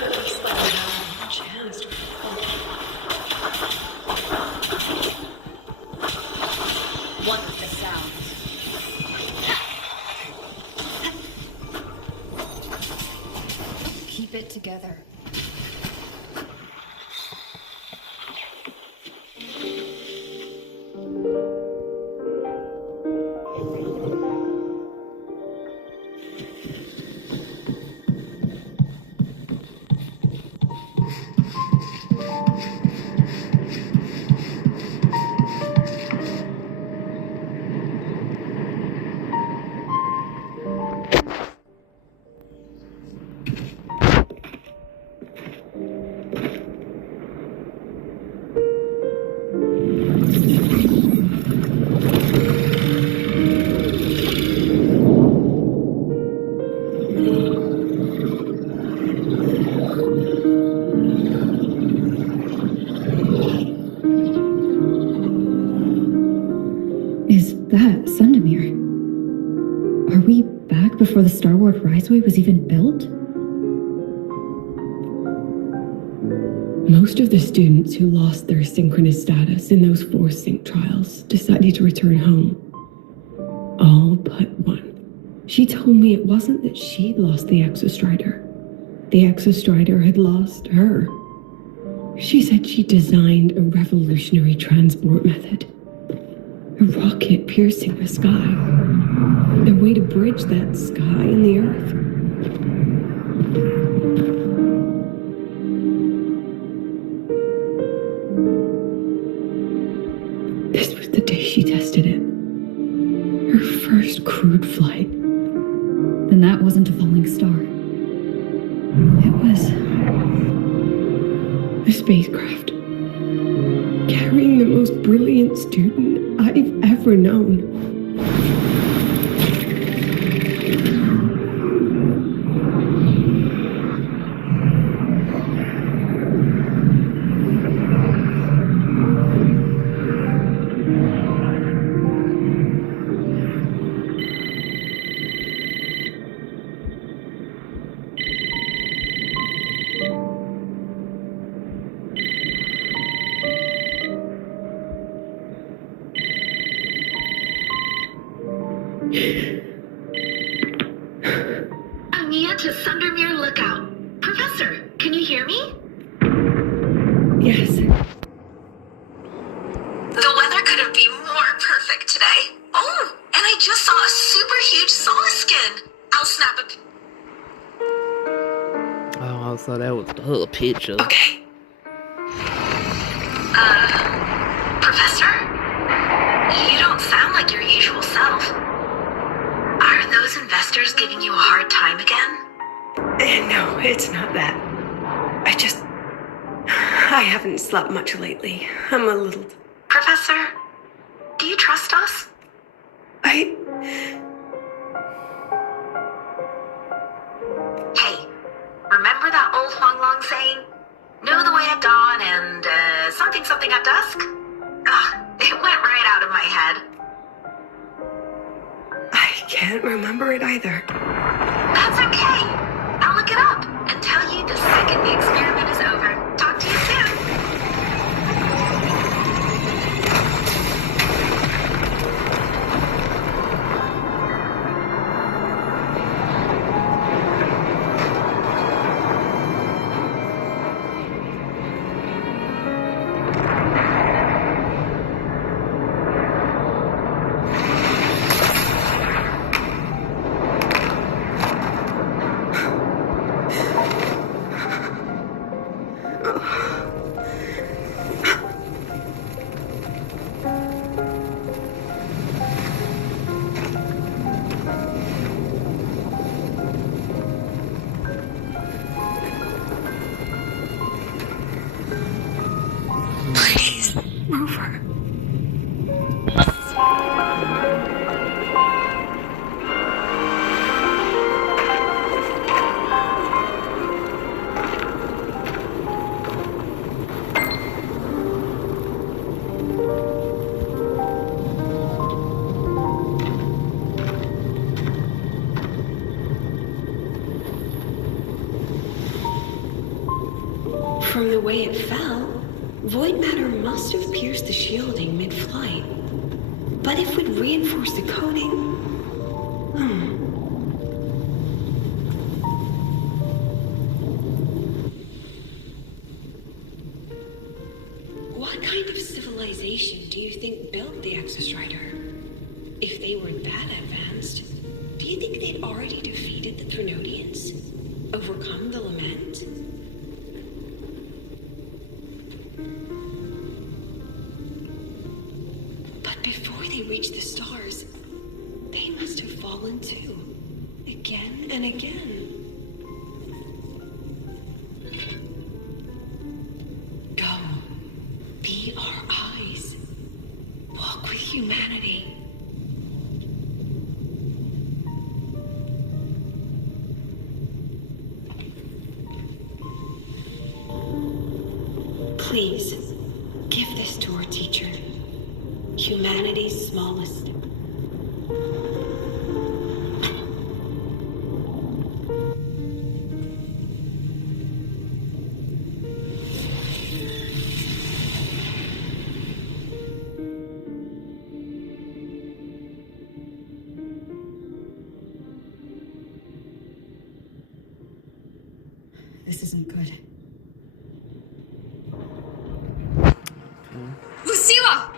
At least let her have a chance to What the sound? Keep it together. that, Sundamir? Are we back before the Star Wars Riseway was even built? Most of the students who lost their synchronous status in those Force Sync trials decided to return home. All but one. She told me it wasn't that she'd lost the Exostrider. The Exostrider had lost her. She said she designed a revolutionary transport method. A rocket piercing the sky. A way to bridge that sky and the earth. This was the day she tested it. Her first crewed flight. Then that wasn't a falling star. It was a spacecraft carrying the most brilliant student I've ever known. Ania to Sundermere Lookout. Professor, can you hear me? Yes. The weather couldn't be more perfect today. Oh, and I just saw a super huge saw skin. I'll snap a Oh, so that was the whole picture. Okay. Professor? You don't sound like your usual self. Are those investors giving you a hard time again? No, it's not that. I haven't slept much lately. I'm a little... Professor, do you trust us? Hey, remember that old Huang Long saying? Know the way at dawn and, something at dusk? It went right out of my head. I can't remember it either. That's okay. I'll look it up and tell you the second the experiment is over. Talk to you soon. From the way it fell, void matter must have pierced the shielding mid-flight. But if we'd reinforced the coating... What kind of civilization do you think built the Exostrider? If they were that advanced, do you think they'd already defeated the Trinodians? Overcome the Lament? Before they reached the stars, they must have fallen too, again and again. Go, be our eyes, walk with humanity. Please, give this to our teacher. Humanity's smallest, This isn't good. Lucilla!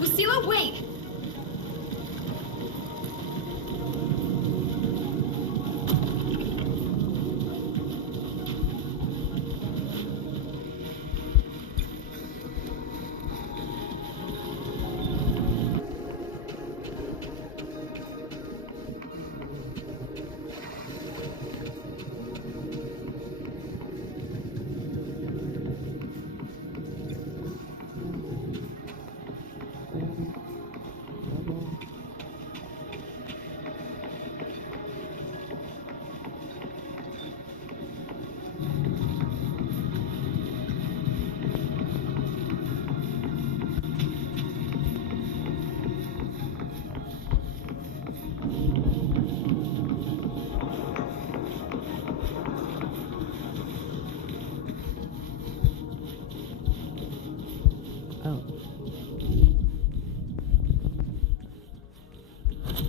Lucilla, wait!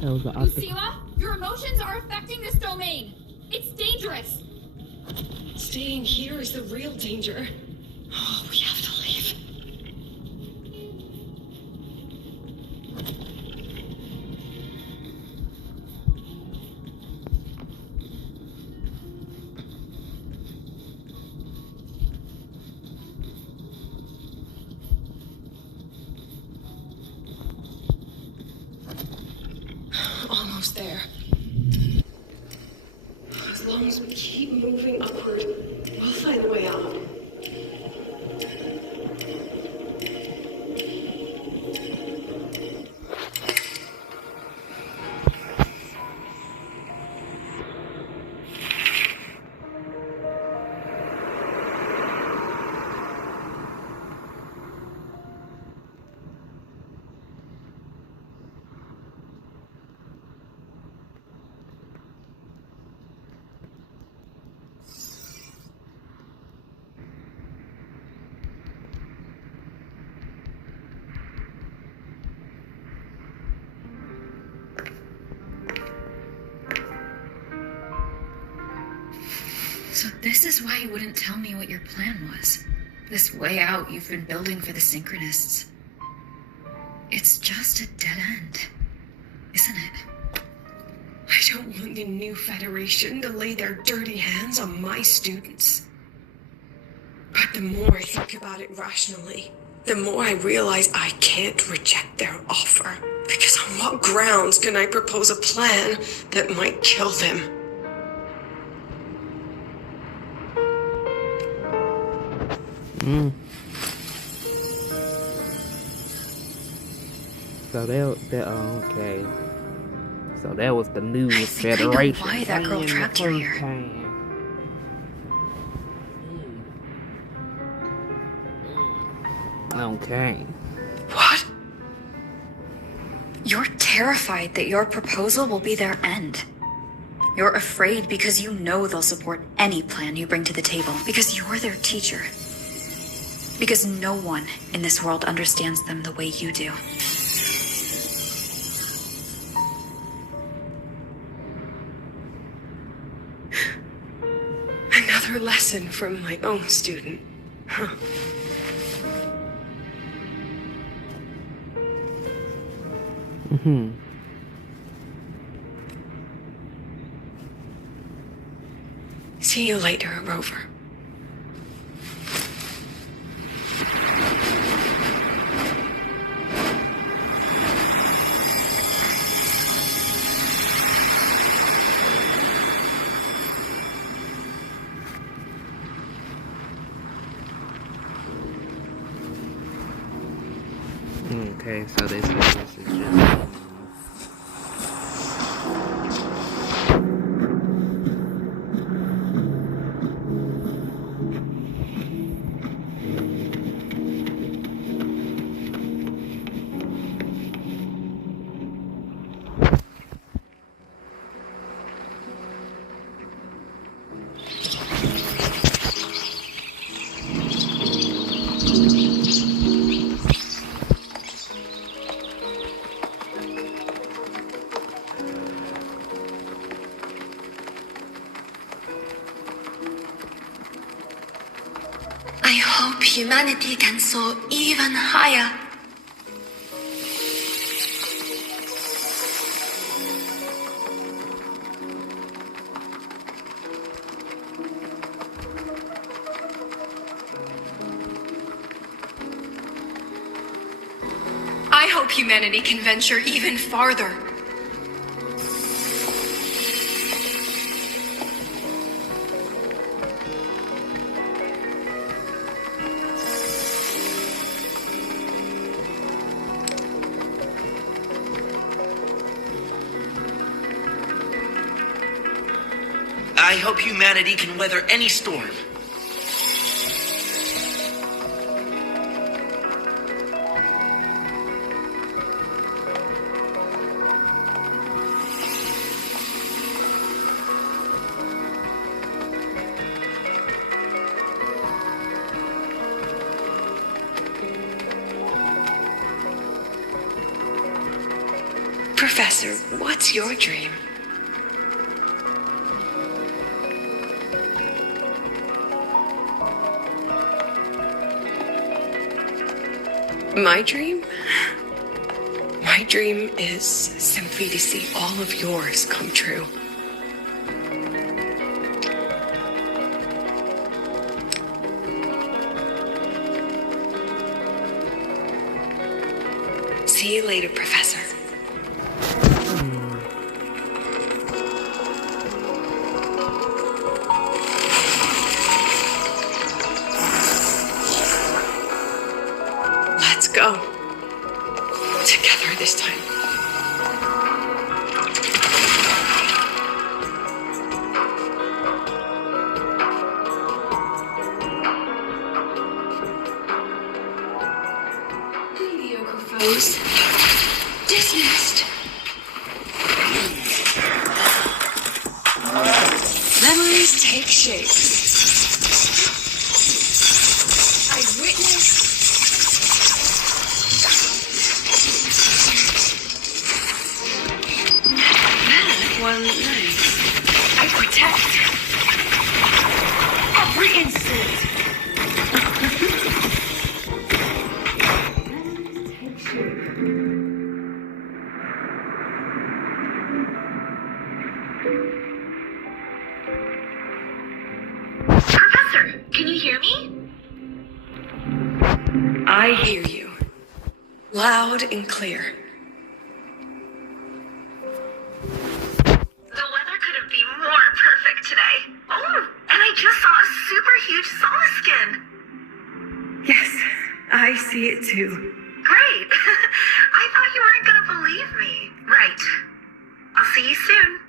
That was the opposite. Lucilla, your emotions are affecting this domain. It's dangerous. Staying here is the real danger. Oh, we have to leave. Almost there. As long as we keep moving upward, we'll find a way out. So this is why you wouldn't tell me what your plan was. This way out you've been building for the Synchronists. It's just a dead end, isn't it? I don't want the new Federation to lay their dirty hands on my students. But the more I think about it rationally, the more I realize I can't reject their offer. Because on what grounds can I propose a plan that might kill them? So okay. So that was the new I think I know Federation. why that girl trapped you here. Okay. What? You're terrified that your proposal will be their end. You're afraid because you know they'll support any plan you bring to the table. Because you're their teacher. Because no one in this world understands them the way you do. Another lesson from my own student. Huh. See you later, Rover. Okay, so this is just I hope humanity can soar even higher. I hope humanity can venture even farther. I hope humanity can weather any storm. Professor, what's your dream? My dream? My dream is simply to see all of yours come true. See you later, Professor. Let's go. Together this time. Mediocre foes. Dismissed. Memories take shape. I witnessed one night. I protect every instant. Professor, can you hear me? I hear you. Loud and clear. The weather couldn't be more perfect today. Oh, and I just saw a super huge sauna skin. Yes, I see it too. Great. I thought you weren't gonna believe me. Right. I'll see you soon.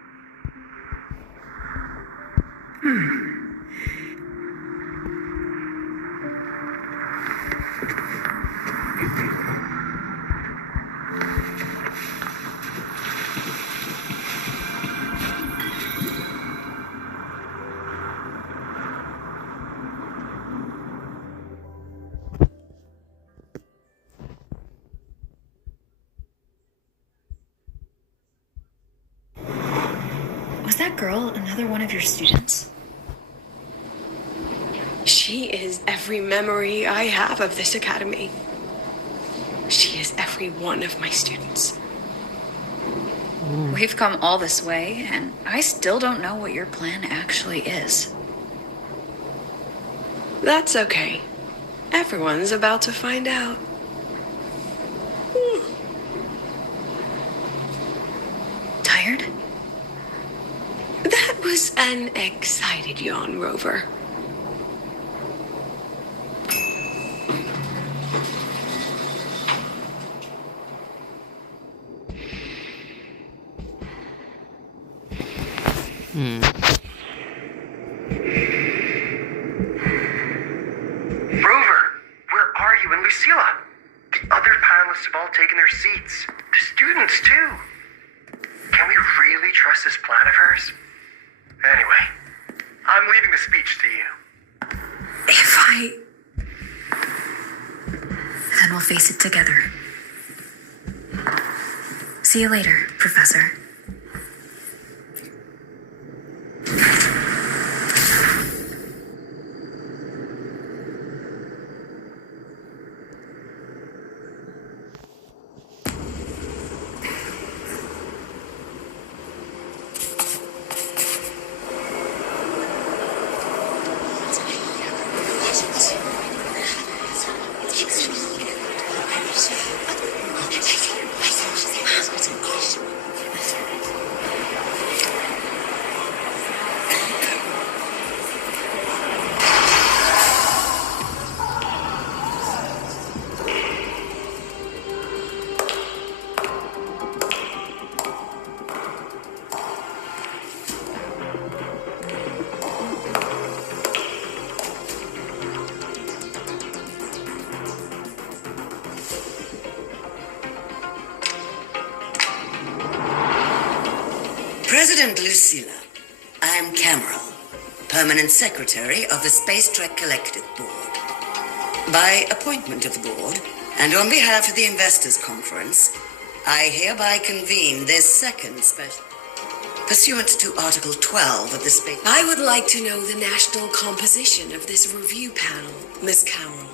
Was that girl another one of your students? She is every memory I have of this academy. She is every one of my students. We've come all this way, and I still don't know what your plan actually is. That's okay. Everyone's about to find out. Tired? That was an excited yawn, Rover. Rover, where are you? And Lucilla? The other panelists have all taken their seats. The students, too. Can we really trust this plan of hers? Anyway, I'm leaving the speech to you. If I... Then we'll face it together. See you later, Professor. President Lucilla, I'm Cameron, Permanent Secretary of the Space Trek Collective Board. By appointment of the board, and on behalf of the Investors Conference, I hereby convene this second special. Pursuant to Article 12 of the Space... I would like to know the national composition of this review panel, Miss Carroll.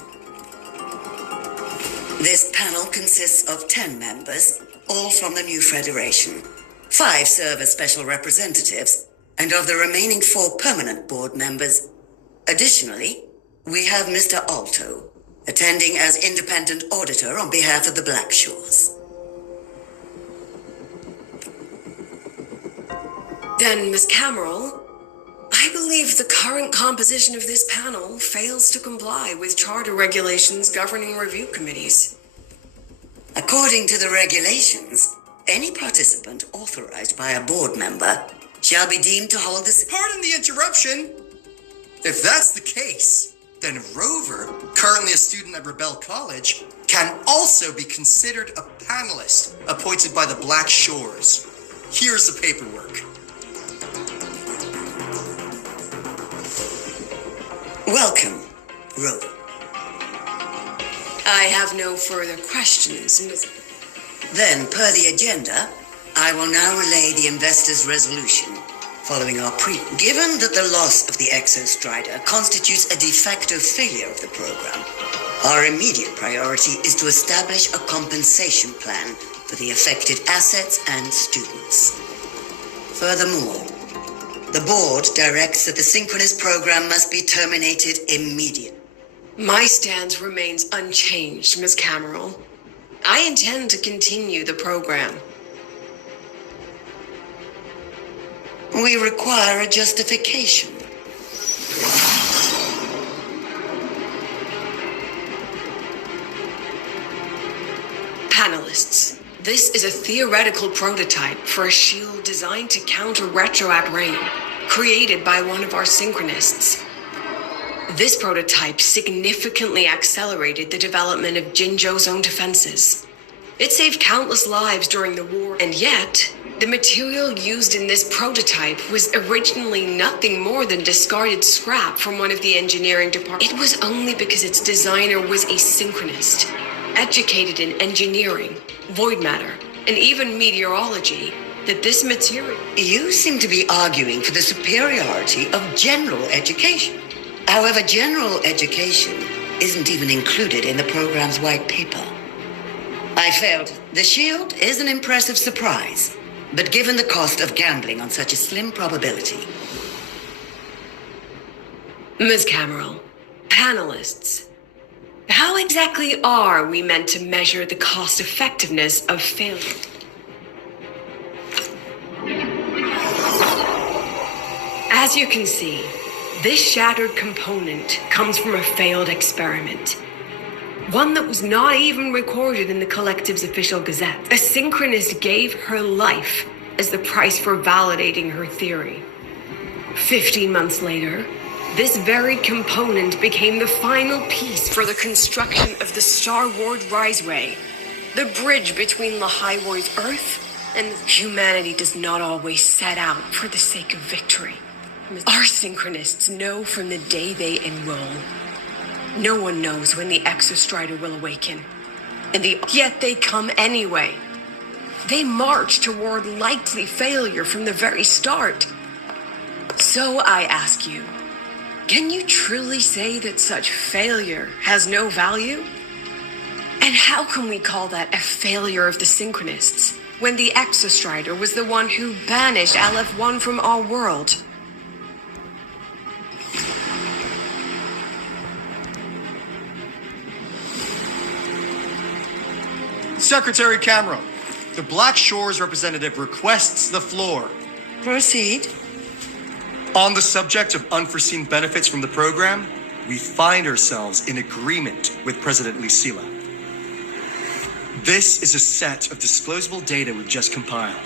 This panel consists of 10 members, all from the new Federation. 5 serve as special representatives, and of the remaining 4 permanent board members. Additionally, we have Mr. Alto, attending as independent auditor on behalf of the Blackshores. Then, Miss Cameron, I believe the current composition of this panel fails to comply with charter regulations governing review committees. According to the regulations, any participant authorized by a board member shall be deemed to hold this... Pardon the interruption. If that's the case, then Rover, currently a student at Rebel College, can also be considered a panelist appointed by the Black Shores. Here's the paperwork. Welcome, Rover. I have no further questions, Miss... Then, per the agenda, I will now relay the investors' resolution following our Given that the loss of the Exostrider constitutes a de facto failure of the program, our immediate priority is to establish a compensation plan for the affected assets and students. Furthermore, the board directs that the synchronous program must be terminated immediately. My stance remains unchanged, Miss Cameron. I intend to continue the program. We require a justification. Panelists, this is a theoretical prototype for a shield designed to counter retroact rain, created by one of our synchronists. This prototype significantly accelerated the development of Jinzhou's own defenses. It saved countless lives during the war, and yet, the material used in this prototype was originally nothing more than discarded scrap from one of the engineering departments. It was only because its designer was a synchronist, educated in engineering, void matter, and even meteorology, that this material... You seem to be arguing for the superiority of general education. However, general education isn't even included in the program's white paper. I failed. The shield is an impressive surprise, but given the cost of gambling on such a slim probability... Ms. Cameron, panelists, how exactly are we meant to measure the cost-effectiveness of failure? As you can see, this shattered component comes from a failed experiment. One that was not even recorded in the Collective's official gazette. A synchronist gave her life as the price for validating her theory. 15 months later, this very component became the final piece for the construction of the Star Ward Riseway, the bridge between Lahaiwoi's Earth and humanity does not always set out for the sake of victory. Our synchronists know from the day they enroll. No one knows when the Exostrider will awaken. Yet they come anyway. They march toward likely failure from the very start. So I ask you, can you truly say that such failure has no value? And how can we call that a failure of the synchronists when the Exostrider was the one who banished LF1 from our world? Secretary Cameron, the Black Shores representative requests the floor. Proceed. On the subject of unforeseen benefits from the program, we find ourselves in agreement with President Lucilla. This is a set of disclosable data we've just compiled.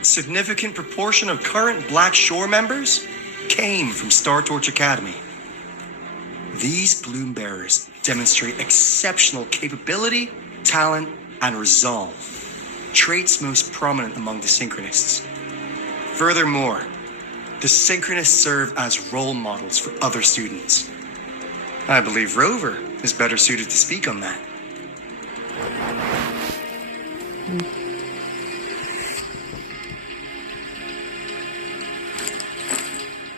A significant proportion of current Black Shore members came from Star Torch Academy. These bloom bearers demonstrate exceptional capability, talent, and resolve, traits most prominent among the synchronists. Furthermore, the Synchronists serve as role models for other students. I believe Rover is better suited to speak on that.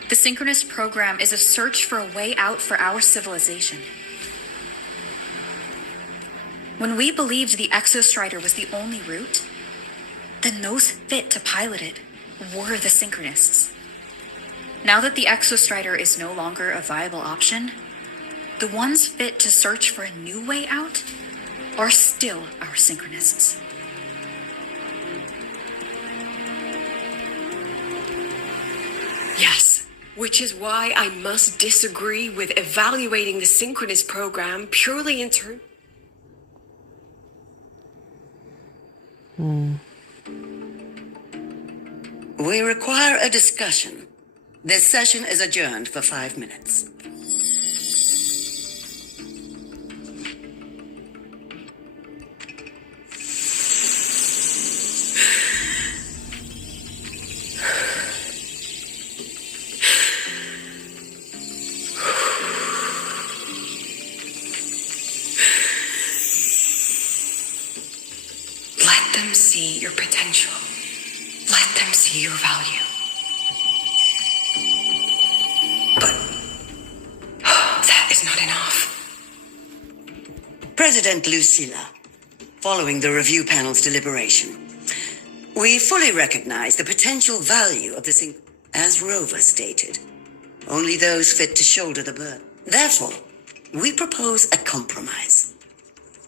The Synchronist program is a search for a way out for our civilization. When we believed the Exostrider was the only route, then those fit to pilot it were the Synchronists. Now that the Exostrider is no longer a viable option, the ones fit to search for a new way out are still our Synchronists. Yes, which is why I must disagree with evaluating the Synchronist program purely in terms. We require a discussion. This session is adjourned for 5 minutes. Let them see your potential. Let them see your value. But that is not enough. President Lucilla, following the review panel's deliberation, we fully recognize the potential value of this, as Rover stated. Only those fit to shoulder the burden. Therefore, we propose a compromise.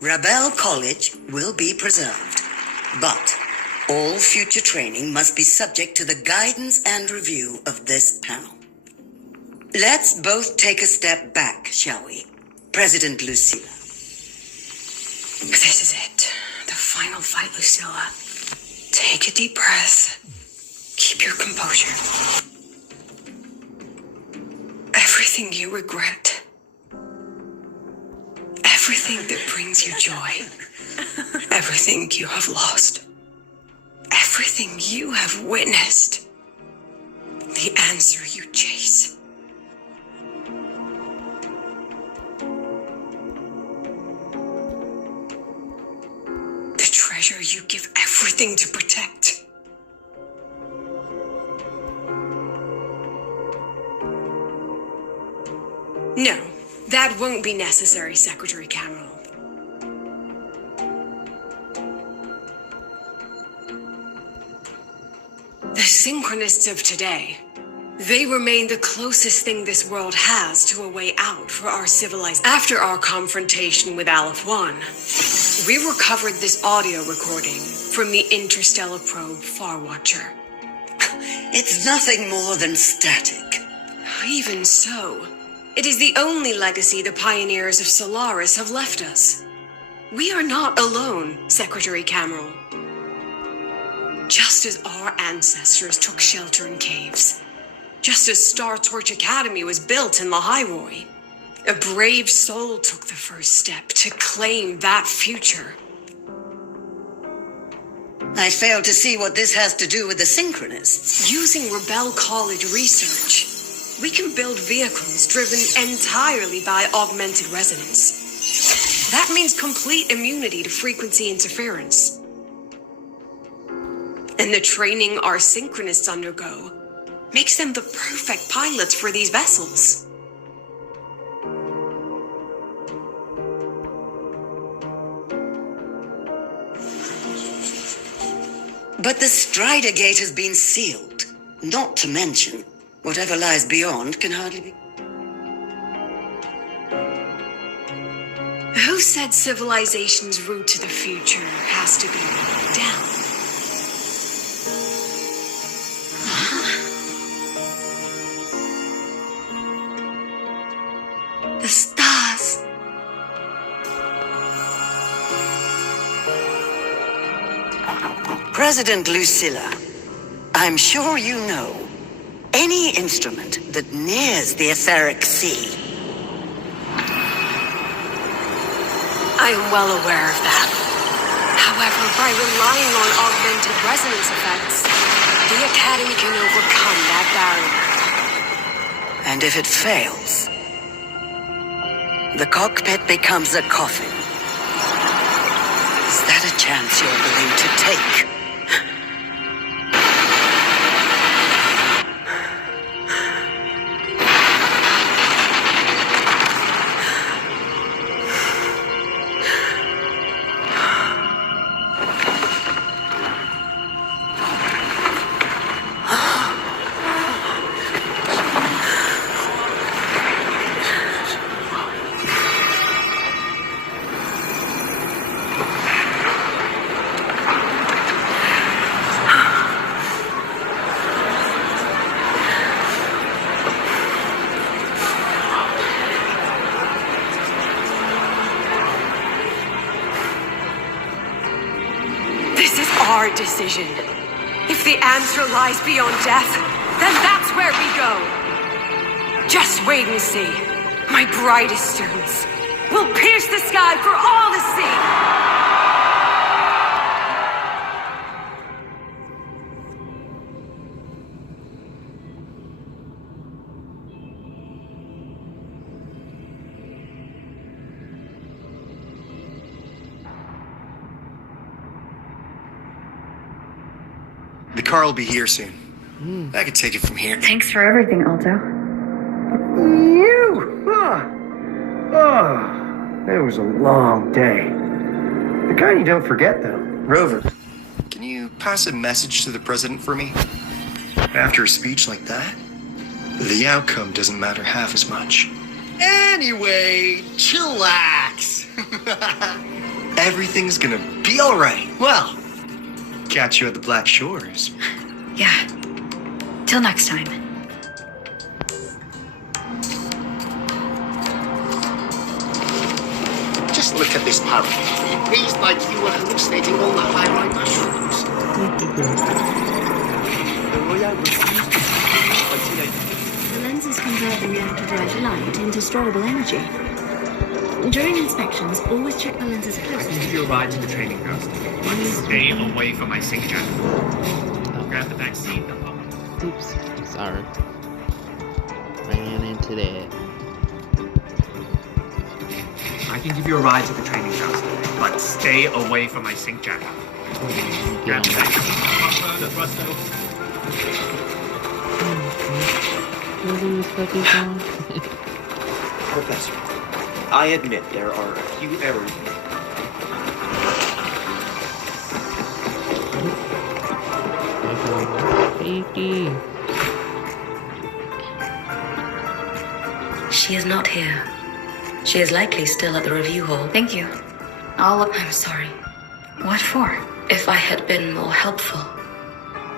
Rabel College will be preserved, but all future training must be subject to the guidance and review of this panel. Let's both take a step back, shall we? President Lucilla. This is it. The final fight, Lucilla. Take a deep breath. Keep your composure. Everything you regret. Everything that brings you joy. Everything you have lost. Everything you have witnessed. The answer you chase. The treasure you give everything to protect. No, that won't be necessary, Secretary Cameron. The Synchronists of today, they remain the closest thing this world has to a way out for our civilized. After our confrontation with Aleph 1, we recovered this audio recording from the interstellar probe Farwatcher. It's nothing more than static. Even so, it is the only legacy the pioneers of Solaris have left us. We are not alone, Secretary Cameron. Just as our ancestors took shelter in caves, just as Star Torch Academy was built in Lahairoi, a brave soul took the first step to claim that future. I fail to see what this has to do with the Synchronists. Using Rebel College research, we can build vehicles driven entirely by augmented resonance. That means complete immunity to frequency interference. And the training our Synchronists undergo makes them the perfect pilots for these vessels. But the Strider Gate has been sealed. Not to mention, whatever lies beyond can hardly be... Who said civilization's route to the future has to be down? The stars. President Lucilla, I'm sure you know, any instrument that nears the etheric sea. I am well aware of that. However, by relying on augmented resonance effects, The Academy can overcome that barrier. And if it fails, the cockpit becomes a coffin. Is that a chance you're willing to take? Our decision. If the answer lies beyond death, then that's where we go. Just wait and see. My brightest students will pierce the sky for all to see. The car will be here soon. I can take it from here. Thanks for everything, Alto. You! It was a long day. The kind you don't forget, though. Rover, can you pass a message to the president for me? After a speech like that, the outcome doesn't matter half as much. Anyway, chillax. Everything's gonna be alright. Well, catch you at the Black Shores. Yeah. Till next time. Just look at this parrot. It breathes like you were hallucinating all the high-ride mushrooms. The lenses convert the reactive red light into storable energy. During inspections, always check the lenses I can closely. give you a ride to the training grounds. Stay away from my sink jacket. I'll grab the back seat. Oops, sorry. Ran into that. I can give you a ride to the training grounds, but stay away from my sink jacket. Grab the back seat. The thruster. Professor, I admit there are a few errors. Safety. She is not here. She is likely still at the review hall. Thank you. I'm sorry. What for? If I had been more helpful,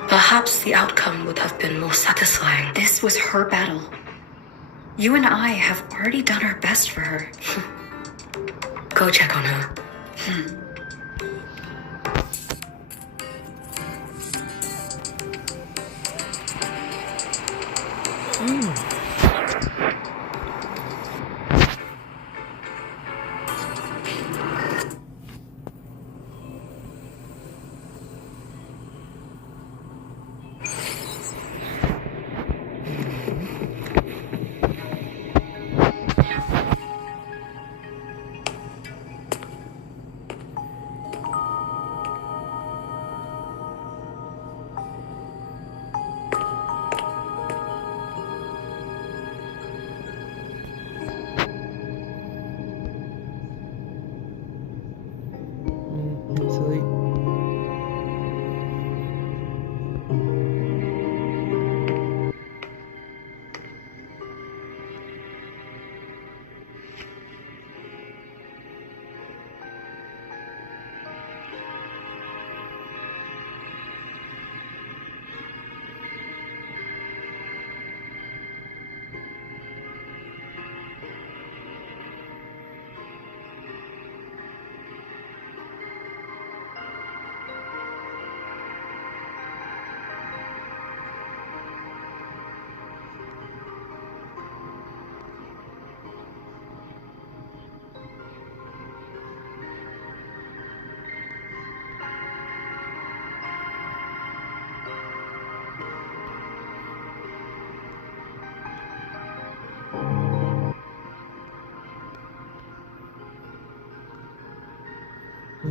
perhaps the outcome would have been more satisfying. This was her battle. You and I have already done our best for her. Go check on her.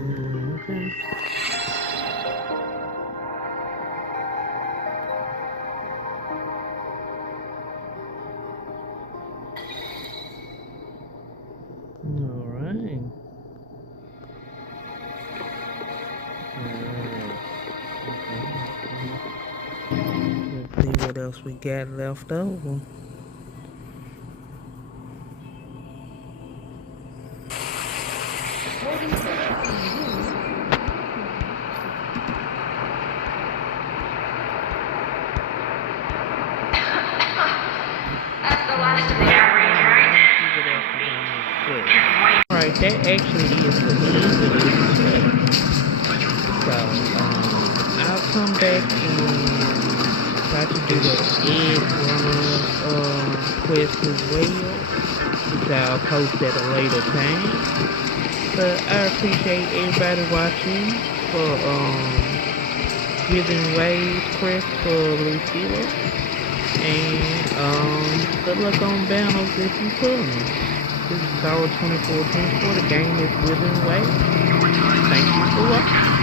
Okay. All right. Let's see what else we got left over. Alright, that actually is the end of this check. So, I'll come back and try to do the egg runner quest as well, which I'll post at a later time. But I appreciate everybody watching for Wuthering Waves quest for Lucillia. And good luck on battles if you pull them. This is Power 2424. The game is Wuthering Waves. Thank you for watching.